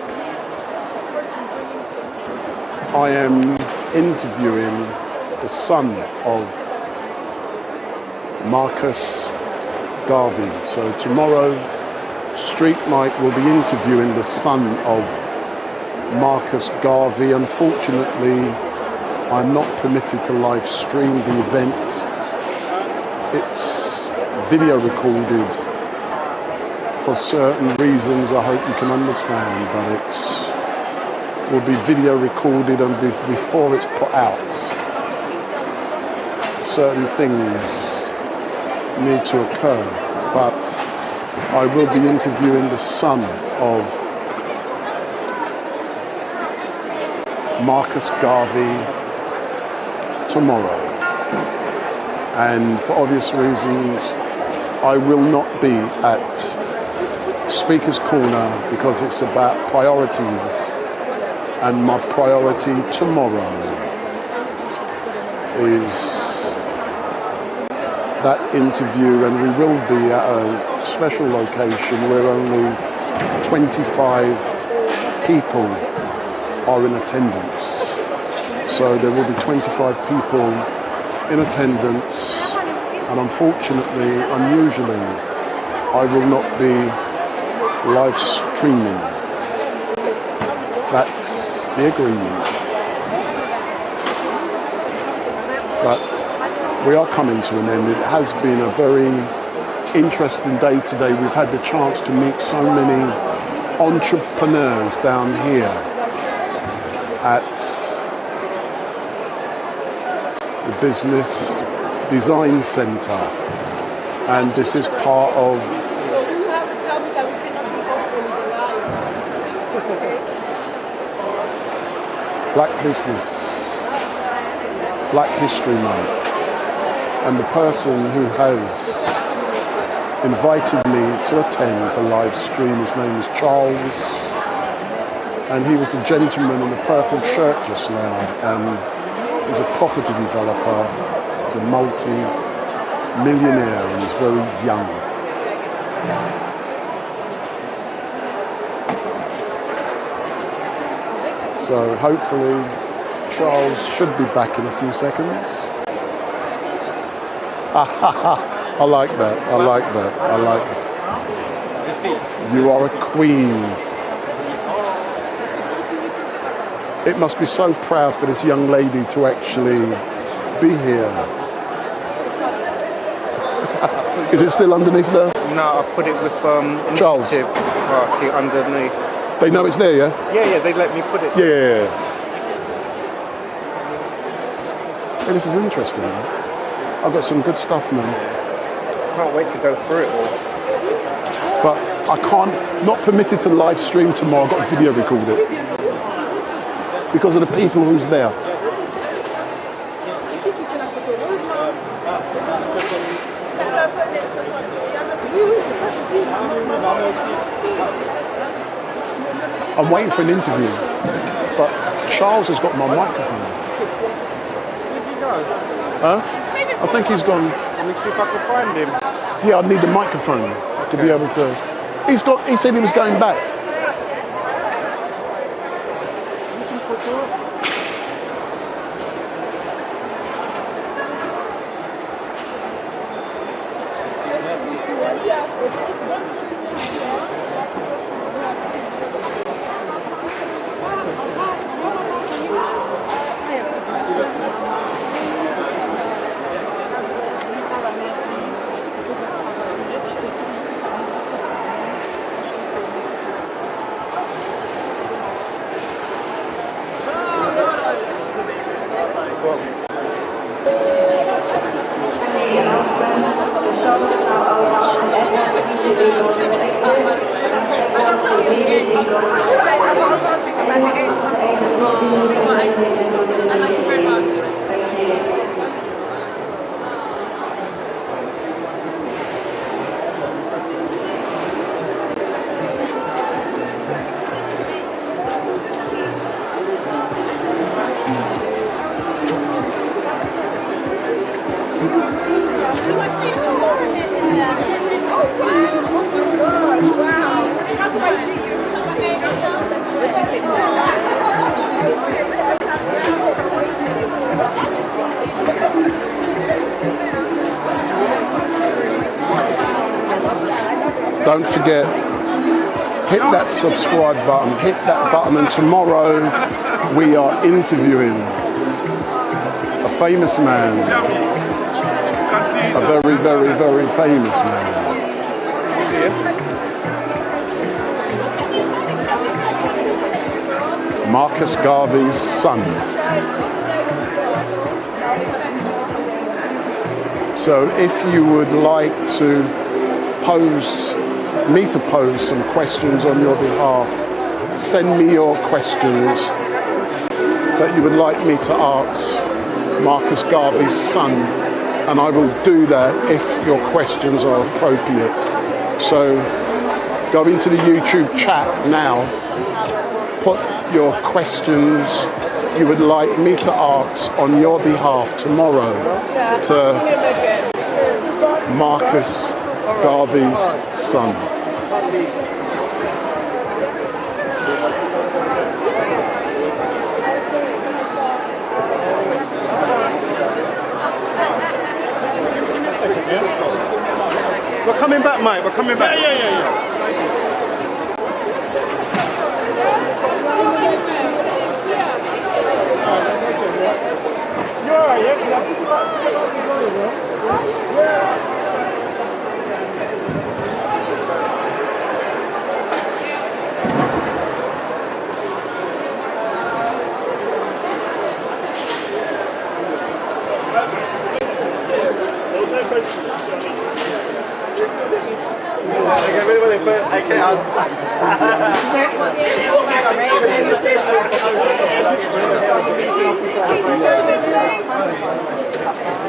I am interviewing the son of Marcus Garvey. So tomorrow, Street Night will be interviewing the son of Marcus Garvey. Unfortunately, I'm not permitted to live stream the event. It's video recorded for certain reasons I hope you can understand, but it will be video recorded, and before it's put out, certain things need to occur. But I will be interviewing the son of Marcus Garvey tomorrow. And for obvious reasons, I will not be at Speaker's Corner because it's about priorities. And my priority tomorrow is that interview, and we will be at a special location where only 25 people are in attendance. So there will be 25 people in attendance, and unfortunately, unusually, I will not be live streaming. That's the agreement. But we are coming to an end. It has been a very interesting day today. We've had the chance to meet so many entrepreneurs down here at the Business Design Centre, and this is part of So you have to tell me that we cannot be hopeful is a lie. Okay? Black Business, Black History Month, and the person who has invited me to attend a live stream, his name is Charles, and he was the gentleman in the purple shirt just now, and he's a property developer, he's a multi-millionaire, and he's very young. So hopefully Charles should be back in a few seconds. I like that, I like that, I like that. You are a queen. It must be so proud for this young lady to actually be here. Is it still underneath there? No, I put it with Charles. Party underneath. They know it's there, yeah? Yeah, they let me put it. Yeah. Hey, this is interesting, man. I've got some good stuff, man. Can't wait to go through it all. But I can't, not permitted to live stream tomorrow. I've got to video record it. Because of the people who's there. I'm waiting for an interview, but Charles has got my microphone. Where'd you go? Huh? I think he's gone. Let me see if I can find him. Yeah, I need the microphone to be able to. He said he was going back. Don't forget, hit that subscribe button, hit that button, and tomorrow we are interviewing a famous man, a very, very, very famous man. Marcus Garvey's son. So if you would like to pose some questions on your behalf, send me your questions that you would like me to ask Marcus Garvey's son, and I will do that if your questions are appropriate. So go into the YouTube chat now, put your questions you would like me to ask on your behalf tomorrow to Marcus Garvey's son. We're coming back, mate. We're coming back. Yeah.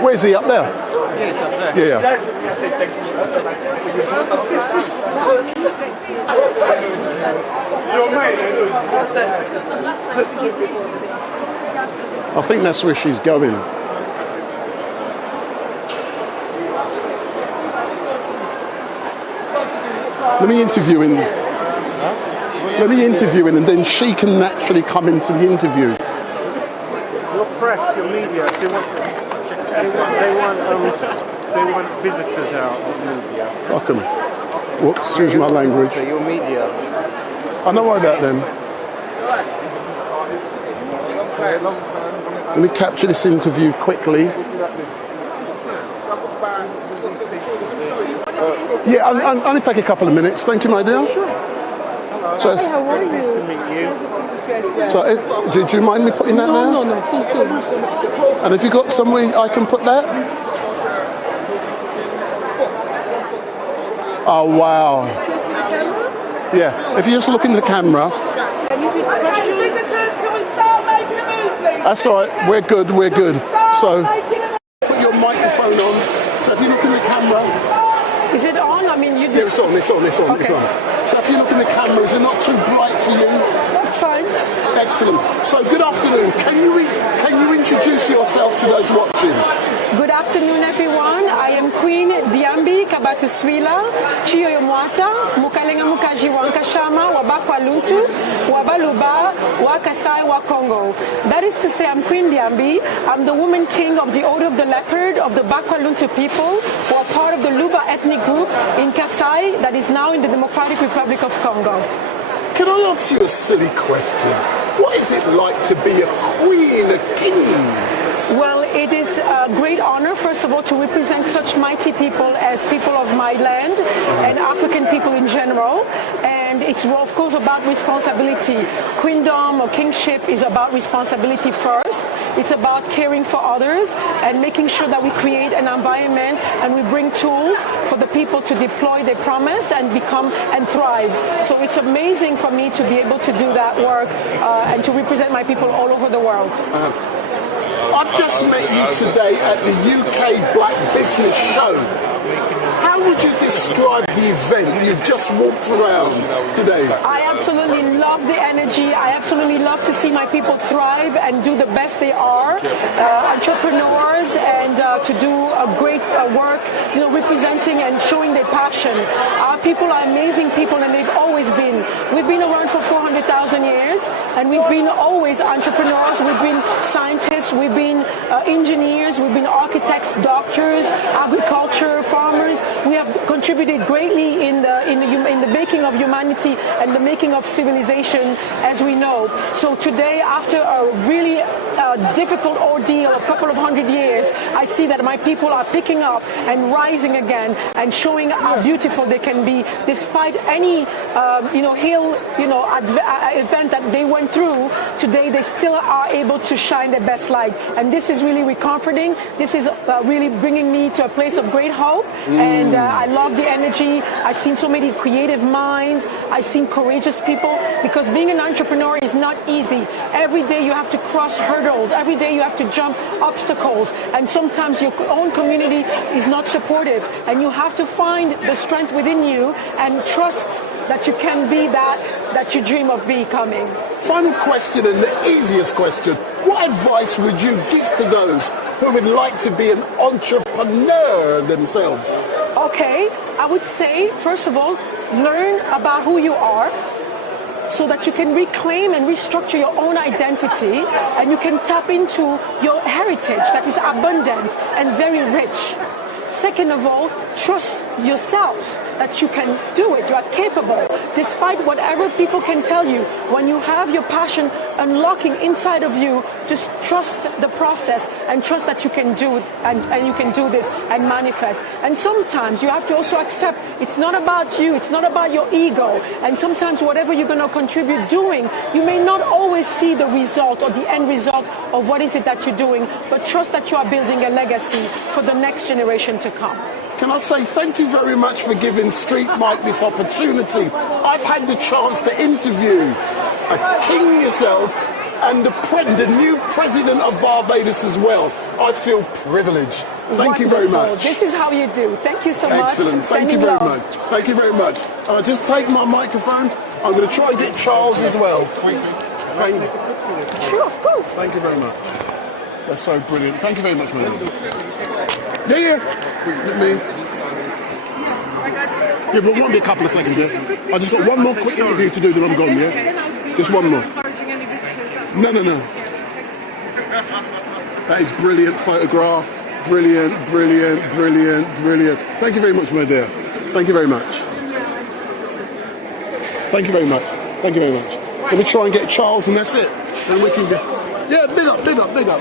Where's he, up there? Yeah, it's up there. Yeah. I think that's where she's going. Let me interview him. And then she can naturally come into the interview. Your press, your media, they want visitors out of media. Fuck them. Whoops, excuse my language. Your media. I know about them. Let me capture this interview quickly. Yeah, I'll only take a couple of minutes. Thank you, my dear. So, Hi, how are you? so do you mind me putting that there? No, please do. And have you got somewhere I can put that? Oh, wow. Yeah, if you just look in the camera. And is it questions? Visitors, can we start making a move, please? That's all right, we're good. So, put your microphone on. So if you look in the camera. Is it on? I mean, you Yeah, it's on. So if you look in the camera, is it not too bright for you? That's fine. Excellent. So good afternoon. Can you introduce yourself to those watching? Good afternoon, everyone. I am Queen Diambi Kabatuswila, Chiyo Mwata, Mukalenga Mukaji Wankashama, Wabakwa Luntu, Wabaluba, Wakasai, Wakongo. That is to say, I'm Queen Diambi. I'm the woman king of the Order of the Leopard of the Bakwa Luntu people, who are part of the Luba ethnic group in Kasai that is now in the Democratic Republic of Congo. Can I ask you a silly question? What is it like to be a queen, a king? Well, it is a great honor, first of all, to represent such mighty people as people of my land and African people in general. And it's, of course, about responsibility. Queendom or kingship is about responsibility first. It's about caring for others and making sure that we create an environment and we bring tools for the people to deploy their promise and become and thrive. So it's amazing for me to be able to do that work and to represent my people all over the world. I've just met you today at the UK Black Business Show. How would you describe the event you've just walked around today? I absolutely love the energy. I absolutely love to see my people thrive and do the best they are, entrepreneurs, and to do a great work, representing and showing their passion. Our people are amazing people, and they've always been. We've been around for 400,000 years, and we've been always entrepreneurs. We've been scientists. We've been engineers. We've been architects, doctors, agriculture, farmers. We have contributed greatly in the making of humanity and the making of civilization as we know. So today, after a really difficult ordeal of a couple of 100 years, I see that my people are picking up and rising again and showing how beautiful they can be despite any event that they went through. Today they still are able to shine their best light, and this is really comforting. This is really bringing me to a place of great hope, and I love the energy. I've seen so many creative minds. I've seen courageous people, because being an entrepreneur is not easy. Every day you have to cross hurdles. Every day you have to jump obstacles, and sometimes your own community is not supportive, and you have to find the strength within you and trust that you can be that you dream of becoming. Final question, and the easiest question. What advice would you give to those who would like to be an entrepreneur themselves? Okay, I would say, first of all, learn about who you are so that you can reclaim and restructure your own identity, and you can tap into your heritage that is abundant and very rich. Second of all, trust yourself that you can do it, you are capable, despite whatever people can tell you. When you have your passion unlocking inside of you, just trust the process and trust that you can do it, and you can do this and manifest. And sometimes you have to also accept it's not about you, it's not about your ego, and sometimes whatever you're going to contribute doing, you may not always see the result or the end result of what is it that you're doing, but trust that you are building a legacy for the next generation to come. Can I say thank you very much for giving Street Mike this opportunity. I've had the chance to interview a king yourself and the new president of Barbados as well. I feel privileged. Thank you very much. This is how you do. Thank you so much. Excellent. Thank you very much. Thank you very much. I'll just take my microphone. I'm going to try and get Charles as well. Thank you. Sure, of course. Thank you very much. That's so brilliant. Thank you very much, man. Yeah. Let me. Yeah, but it won't be a couple of seconds, yeah? I just got one more quick interview to do, then I'm gone, yeah? Just one more. No. That is brilliant photograph. Brilliant. Thank you very much, my dear. Thank you very much. Thank you very much. Thank you very much. Let me try and get Charles, and that's it. Then we can get. Yeah, big up, big up, big up.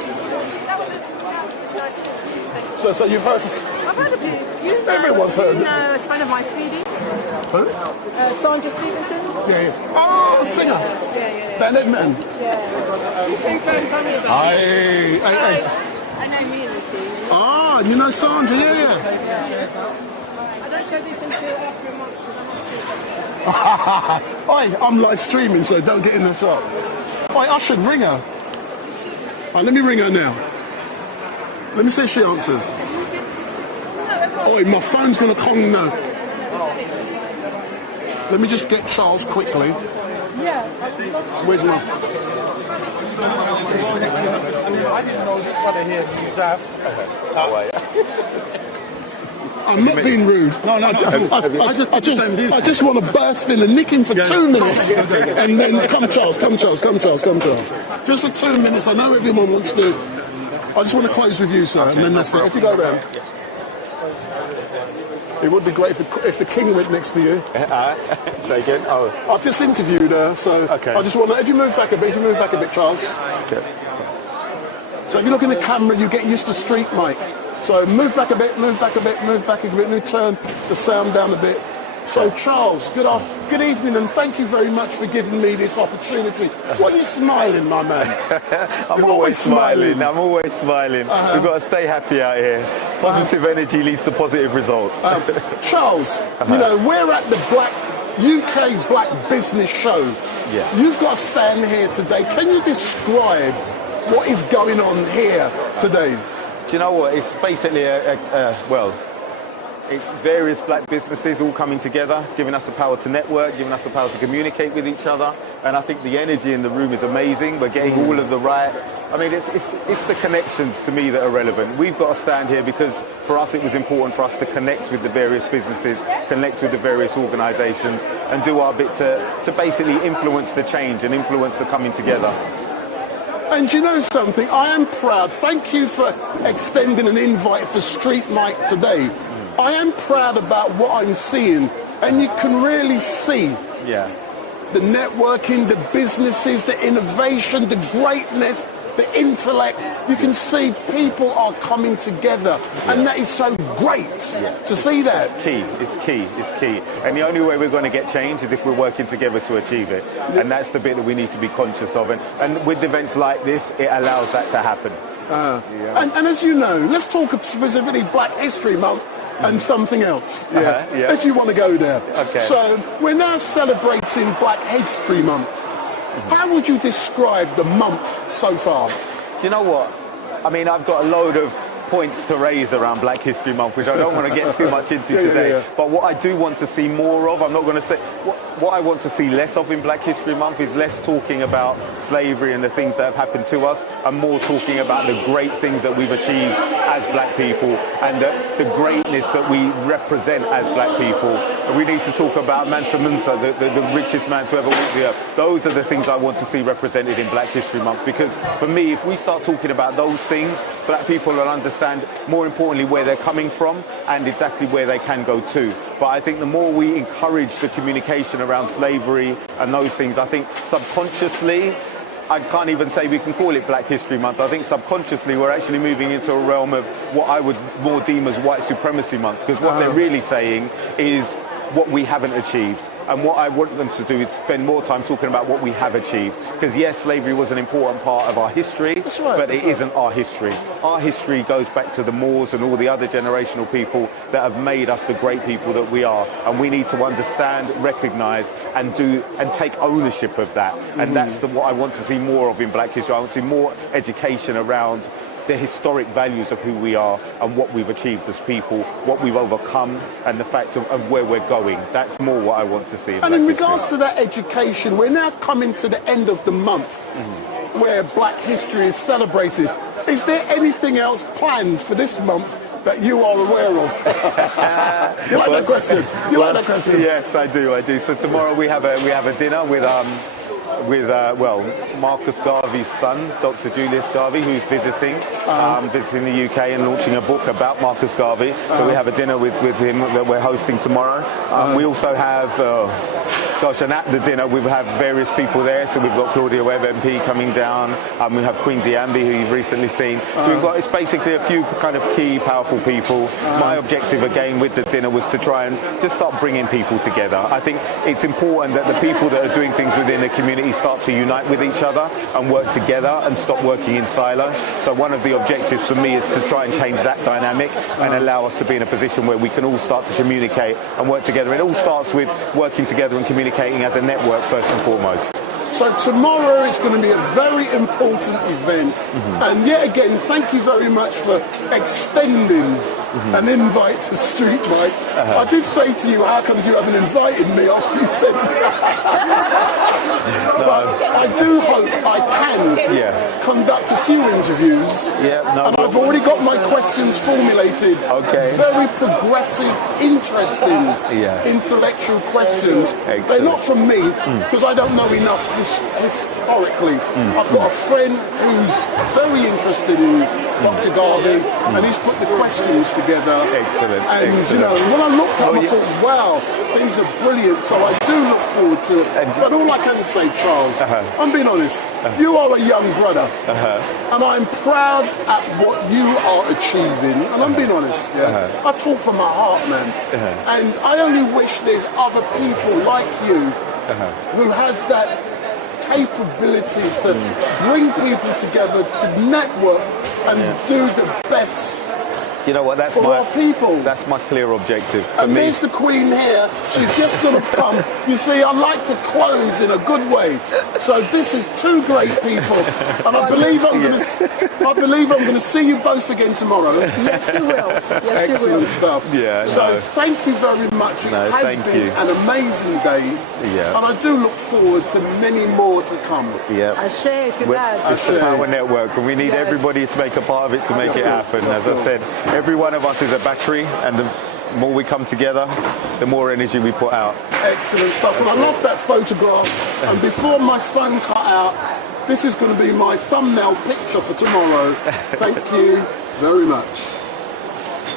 So you've heard. I've heard of you. You know, Everyone's heard. You know, a friend of mine, Speedy. Who? Sandra Stevenson. Yeah. Oh, singer. Yeah. Bennett Man. Yeah. She's so friends. Tell me about Hey. I know me and Lucy. Ah, you know Sandra, yeah. I don't show this until after a month because I'm not Oi, I'm live streaming, so don't get in the shop. Oi, I should ring her. Let me ring her now. Let me see if she answers. Oi, my phone's gonna come now. Let me just get Charles quickly. Yeah. Where's my... I didn't know what the hell you have. How are you? I'm not being rude. No. I just want to burst in and nick him for 2 minutes. And then come Charles. Just for 2 minutes. I know everyone wants to. I just want to close with you, sir, and then that's it. Off you go round. It would be great if the King went next to you. Say again? Oh. I've just interviewed her, so okay. I just want to. If you move back a bit, Charles. Okay. So if you look in the camera, you get used to street mic. So move back a bit. Let me turn the sound down a bit. So Charles, good evening, and thank you very much for giving me this opportunity. What are you smiling, my man? I'm always smiling. We've got to stay happy out here. Positive energy leads to positive results. Charles, you know, we're at the UK Black Business Show. Yeah. You've got to stand here today. Can you describe what is going on here today? Do you know what? It's basically it's various black businesses all coming together. It's giving us the power to network, giving us the power to communicate with each other. And I think the energy in the room is amazing. We're getting all of the right. I mean, it's the connections to me that are relevant. We've got to stand here because for us it was important for us to connect with the various businesses, connect with the various organisations, and do our bit to basically influence the change and influence the coming together. And you know something? I am proud. Thank you for extending an invite for Street Mic today. I am proud about what I'm seeing, and you can really see the networking, the businesses, the innovation, the greatness, the intellect. You can see people are coming together, and that is so great to see that. It's key. And the only way we're going to get change is if we're working together to achieve it. And that's the bit that we need to be conscious of. And with events like this, it allows that to happen. And as you know, let's talk specifically Black History Month and something else, if you want to go there. Okay. So we're now celebrating Black History Month. How would you describe the month so far? Do you know what? I mean, I've got a load of points to raise around Black History Month, which I don't want to get too much into today. But what I do want to see more of, I'm not going to say, what I want to see less of in Black History Month is less talking about slavery and the things that have happened to us, and more talking about the great things that we've achieved as black people and the greatness that we represent as black people. And we need to talk about Mansa Musa, the richest man to ever walk the earth. Those are the things I want to see represented in Black History Month, because for me, if we start talking about those things, black people will understand, more importantly, where they're coming from and exactly where they can go to. But I think the more we encourage the communication around slavery and those things, I think subconsciously, I can't even say we can call it Black History Month. I think subconsciously we're actually moving into a realm of what I would more deem as White Supremacy Month, because what they're really saying is what we haven't achieved. And what I want them to do is spend more time talking about what we have achieved. Because yes, slavery was an important part of our history, but it isn't our history. Our history goes back to the Moors and all the other generational people that have made us the great people that we are. And we need to understand, recognise, and take ownership of that. And that's what I want to see more of in Black History. I want to see more education around the historic values of who we are and what we've achieved as people, what we've overcome, and the fact of where we're going. That's more what I want to see. And in regards to that education, we're now coming to the end of the month where Black history is celebrated. Is there anything else planned for this month that you are aware of? You like that question? You like that question? Yes, I do. So tomorrow we have a dinner with Marcus Garvey's son, Dr. Julius Garvey, who's visiting. visiting the UK and launching a book about Marcus Garvey. So we have a dinner with him that we're hosting tomorrow. We also have, and at the dinner we have various people there. So we've got Claudia Webb MP coming down. We have Queen Diambi, who you've recently seen. So we've got, it's basically a few kind of key, powerful people. My objective again with the dinner was to try and just start bringing people together. I think it's important that the people that are doing things within the community start to unite with each other and work together and stop working in silo. So one of the objectives for me is to try and change that dynamic and allow us to be in a position where we can all start to communicate and work together. It all starts with working together and communicating as a network first and foremost. So tomorrow is going to be a very important event, and yet again, thank you very much for extending an invite to Street Mike. I did say to you, how comes you haven't invited me after you sent me? But I do hope I can conduct a few interviews, and I've already got my questions formulated. Very progressive, interesting, intellectual questions. They're not from me, because I don't know enough historically. I've got a friend who's very interested in Dr. Garvey, and he's put the questions together. Excellent. And you know, when I looked at them, I thought, wow, these are brilliant. So I do look forward to it. But all I can say, Charles, I'm being honest, you are a young brother, and I'm proud at what you are achieving. And I'm being honest, I talk from my heart, man. And I only wish there's other people like you who has that capabilities to bring people together, to network and do the best. You know what? That's our people. That's my clear objective. And there's the Queen here. She's just going to come. You see, I like to close in a good way. So this is two great people, and I believe I'm going to see you both again tomorrow. Yes, you will. Yes, Excellent you will. stuff. Yeah. So thank you very much. It has been an amazing day. Yeah. And I do look forward to many more to come. Yeah. I share to that. It's the Power Network, and we need everybody to make a part of it to make it happen. As I said, every one of us is a battery, and the more we come together, the more energy we put out. Excellent stuff. And I love that photograph. And before my phone cut out, this is going to be my thumbnail picture for tomorrow. Thank you very much.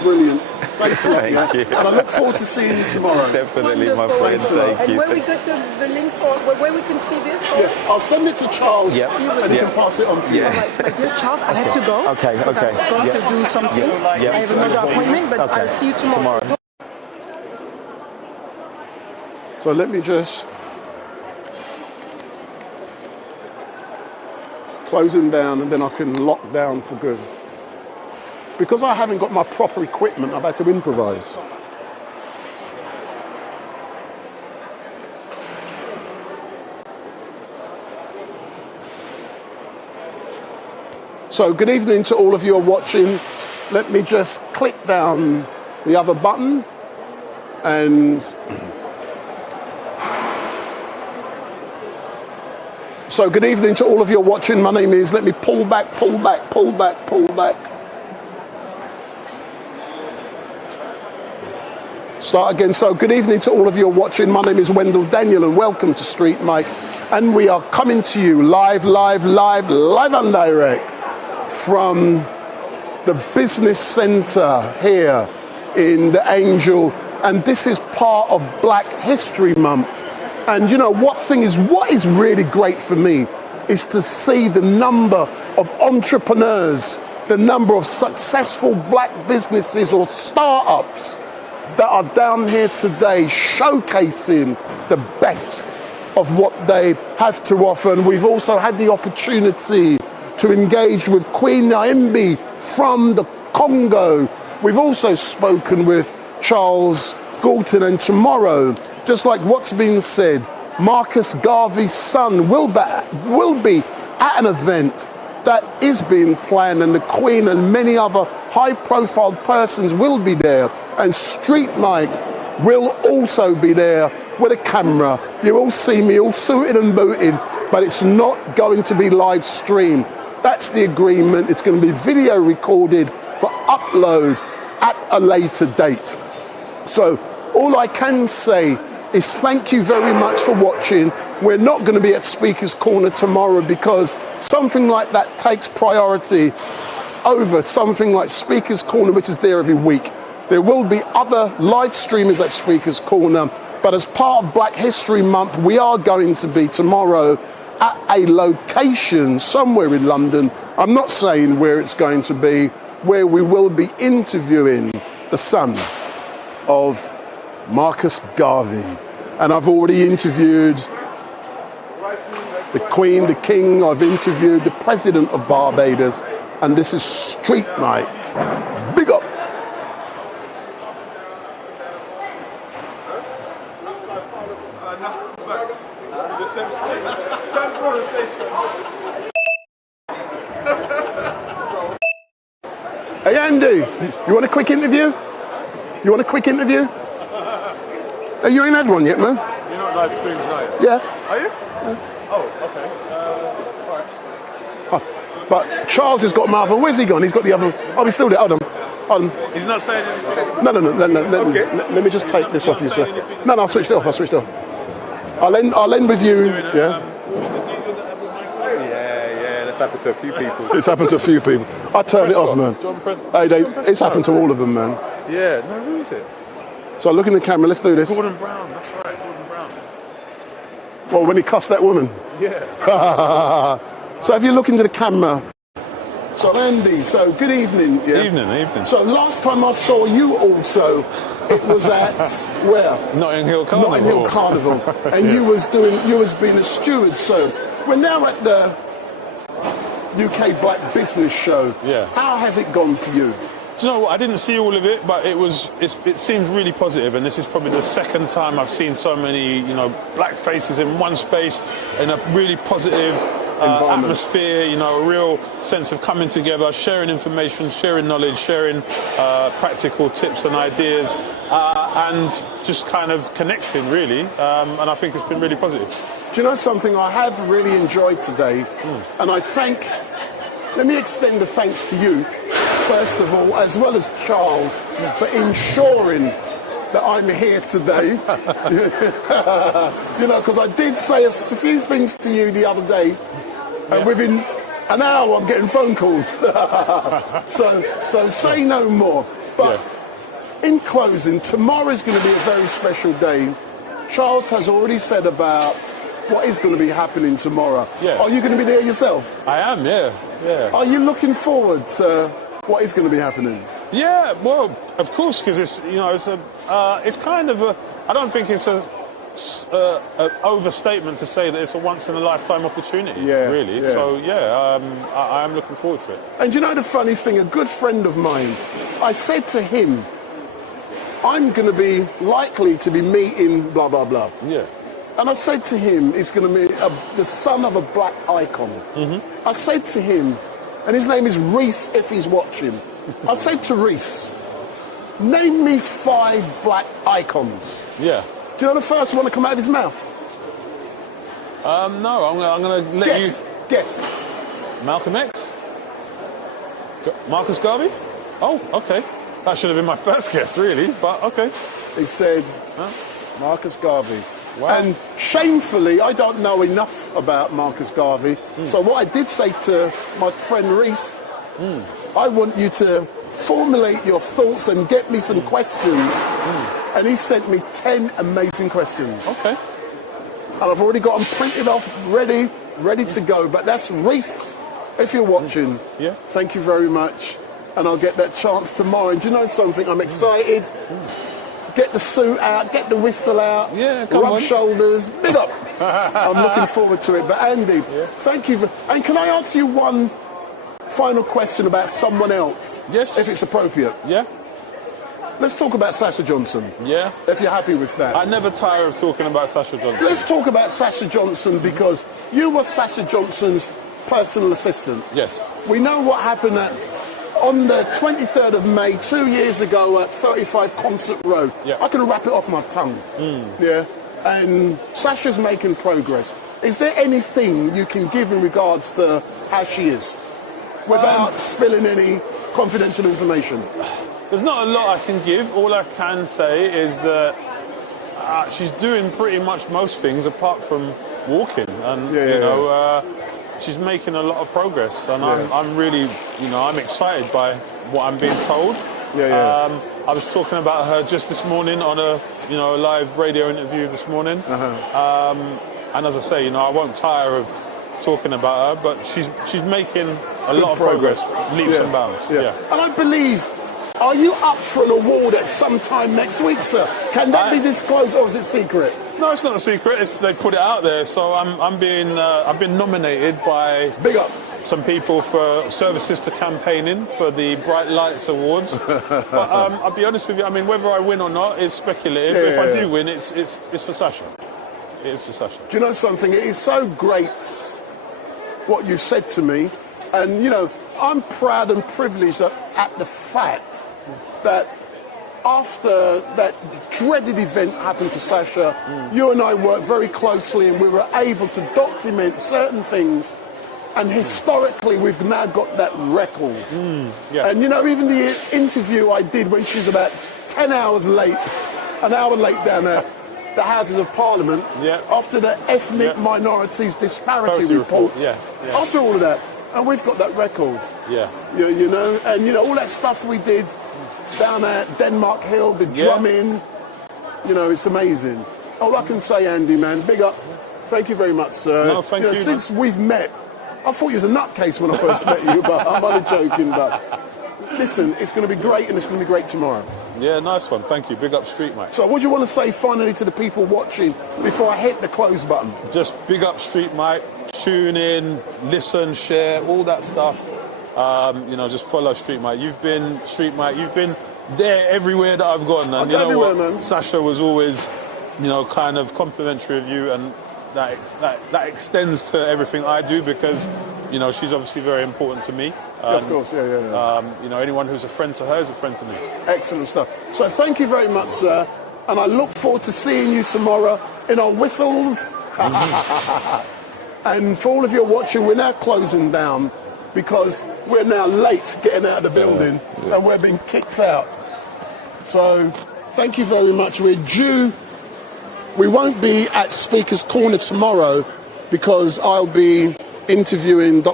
Brilliant. Thanks a lot. Thank you. And I look forward to seeing you tomorrow. Definitely, my friend. Thank And you. where we get the link for where we can see this? Yeah, I'll send it to Charles, Yep. and you can pass it on to you. My dear Charles, I have to go. Okay. I've got to do something. I have another appointment, but I'll see you tomorrow. So let me just closing down, and then I can lock down for good. Because I haven't got my proper equipment, I've had to improvise. So good evening to all of you who are watching. Let me just click down the other button, and so good evening to all of you who are watching. My name is, let me pull back. Start again. So good evening to all of you who are watching. My name is Wendell Daniel, and welcome to Street Mike. And we are coming to you live and direct from the business centre here in the Angel. And this is part of Black History Month. And you know, what is really great for me is to see the number of entrepreneurs, the number of successful black businesses or startups that are down here today showcasing the best of what they have to offer. And we've also had the opportunity to engage with Queen Diambi from the Congo. We've also spoken with Charles Galton, and tomorrow, just like what's been said, Marcus Garvey's son will be at an event that is being planned, and the Queen and many other high-profile persons will be there. And Street Mike will also be there with a camera. You will see me all suited and booted, but it's not going to be live streamed. That's the agreement. It's going to be video recorded for upload at a later date. So all I can say is thank you very much for watching. We're not going to be at Speaker's Corner tomorrow because something like that takes priority over something like Speaker's Corner, which is there every week. There will be other live streamers at Speaker's Corner, but as part of Black History Month, we are going to be tomorrow at a location somewhere in London. I'm not saying where it's going to be, where we will be interviewing the son of Marcus Garvey. And I've already interviewed the Queen, the King, I've interviewed the President of Barbados, and this is Street Night. Big up. Hey Andy, you want a quick interview? You want a quick interview? Hey, you ain't had one yet, man. You're not live streaming tonight? Yeah. Are you? Oh, okay. All right. Oh, but Charles has got Marvel. Where's he gone? He's got the other. Oh, he's still there. Hold on. Hold on. He's not saying anything? No. Okay. Let me just take this off you, sir. No, I switched it off. I switched it off. I'll end with you. Yeah. Yeah, that's happened to a few people. It's happened to a few people. I turned it off, man. It's happened to all of them, man. Yeah, no, who is it? So look in the camera, let's do this. Gordon Brown, that's right, Gordon Brown. Well, when he cussed that woman. Yeah. So if you look into the camera. So Andy, so good evening. Yeah? Evening. So last time I saw you also, it was at where? Notting Hill Carnival. Notting Hill Carnival. And Yeah. you was being a steward, so we're now at the UK Black Business Show. Yeah. How has it gone for you? Do you know what? I didn't see all of it, but it seems really positive, and this is probably the second time I've seen so many, black faces in one space in a really positive atmosphere. A real sense of coming together, sharing information, sharing knowledge, sharing practical tips and ideas, and just kind of connecting, really. And I think it's been really positive. Do you know something I have really enjoyed today? And let me extend the thanks to you, first of all, as well as Charles, for ensuring that I'm here today. Because I did say a few things to you the other day, and within an hour I'm getting phone calls. so say no more. But in closing, tomorrow's going to be a very special day. Charles has already said about what is going to be happening tomorrow. Yeah. Are you going to be there yourself? I am, yeah. Are you looking forward to what is going to be happening? Yeah, well, of course, because it's kind of a. I don't think it's an overstatement to say that it's a once in a lifetime opportunity. Yeah, really. yeah. So I am looking forward to it. And you know the funny thing, a good friend of mine, I said to him, I'm going to be likely to be meeting blah blah blah. Yeah. And I said to him, he's going to be the son of a black icon. I said to him, and his name is Reese if he's watching. I said to Reese, name me 5 black icons. Yeah. Do you know the first one to come out of his mouth? No, I'm going to let you... Guess. Malcolm X? Marcus Garvey? Oh, okay. That should have been my first guess, really, but okay. He said, Marcus Garvey. Wow. And shamefully, I don't know enough about Marcus Garvey. So what I did say to my friend Reese, I want you to formulate your thoughts and get me some questions. And he sent me 10 amazing questions. Okay. And I've already got them printed off, ready to go. But that's Reese, if you're watching. Yeah. Thank you very much. And I'll get that chance tomorrow. And do you know something? I'm excited. Get the suit out, get the whistle out, rub shoulders, big up. I'm looking forward to it. But Andy, thank you. And can I ask you one final question about someone else? Yes. If it's appropriate. Yeah. Let's talk about Sasha Johnson. Yeah. If you're happy with that. I never tire of talking about Sasha Johnson. Let's talk about Sasha Johnson because you were Sasha Johnson's personal assistant. Yes. We know what happened on the 23rd of May, 2 years ago at 35 Concert Road. Yeah. I can wrap it off my tongue. Yeah. And Sasha's making progress. Is there anything you can give in regards to how she is? Without spilling any confidential information. There's not a lot I can give. All I can say is that she's doing pretty much most things apart from walking. And, she's making a lot of progress, and I'm really, I'm excited by what I'm being told. I was talking about her just this morning on a live radio interview this morning, and as I say, I won't tire of talking about her, but she's making a lot of progress, leaps and bounds. And I believe, are you up for an award at some time next week, sir? Can that be disclosed, or is it secret? No, it's not a secret. They put it out there, so I've been nominated by some people for services to campaigning for the Bright Lights Awards. But I'll be honest with you. I mean, whether I win or not is speculative. But if I do win, it's for Sasha. It is for Sasha. Do you know something? It is so great what you've said to me, and I'm proud and privileged at the fact that after that dreaded event happened to Sasha, you and I worked very closely, and we were able to document certain things. And historically, we've now got that record. And even the interview I did when she was about 10 hours late, an hour late down there, the Houses of Parliament, after the ethnic minorities disparity report, after all of that, and we've got that record. And all that stuff we did down at Denmark Hill, the drumming, it's amazing. All I can say, Andy, man, big up. Thank you very much, sir. No, thank you. Since we've met, I thought you was a nutcase when I first met you, but I'm only joking. But listen, it's going to be great, and it's going to be great tomorrow. Yeah, nice one. Thank you. Big up Street Mike. So what do you want to say finally to the people watching before I hit the close button? Just big up Street Mike. Tune in, listen, share, all that stuff. Just follow Street Mike. You've been Street Mike. You've been there everywhere that I've gone. And you know everywhere, what? man. Sasha was always, kind of complimentary of you, and that extends to everything I do because, she's obviously very important to me. Of course, anyone who's a friend to her is a friend to me. Excellent stuff. So thank you very much, sir. And I look forward to seeing you tomorrow in our whistles. And for all of you watching, we're now closing down because we're now late getting out of the building and we're being kicked out. So thank you very much. We're due. We won't be at Speaker's Corner tomorrow because I'll be interviewing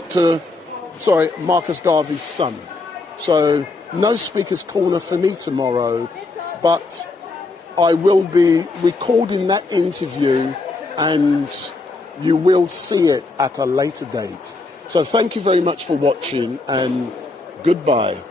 Marcus Garvey's son. So no Speaker's Corner for me tomorrow, but I will be recording that interview and you will see it at a later date. So thank you very much for watching and goodbye.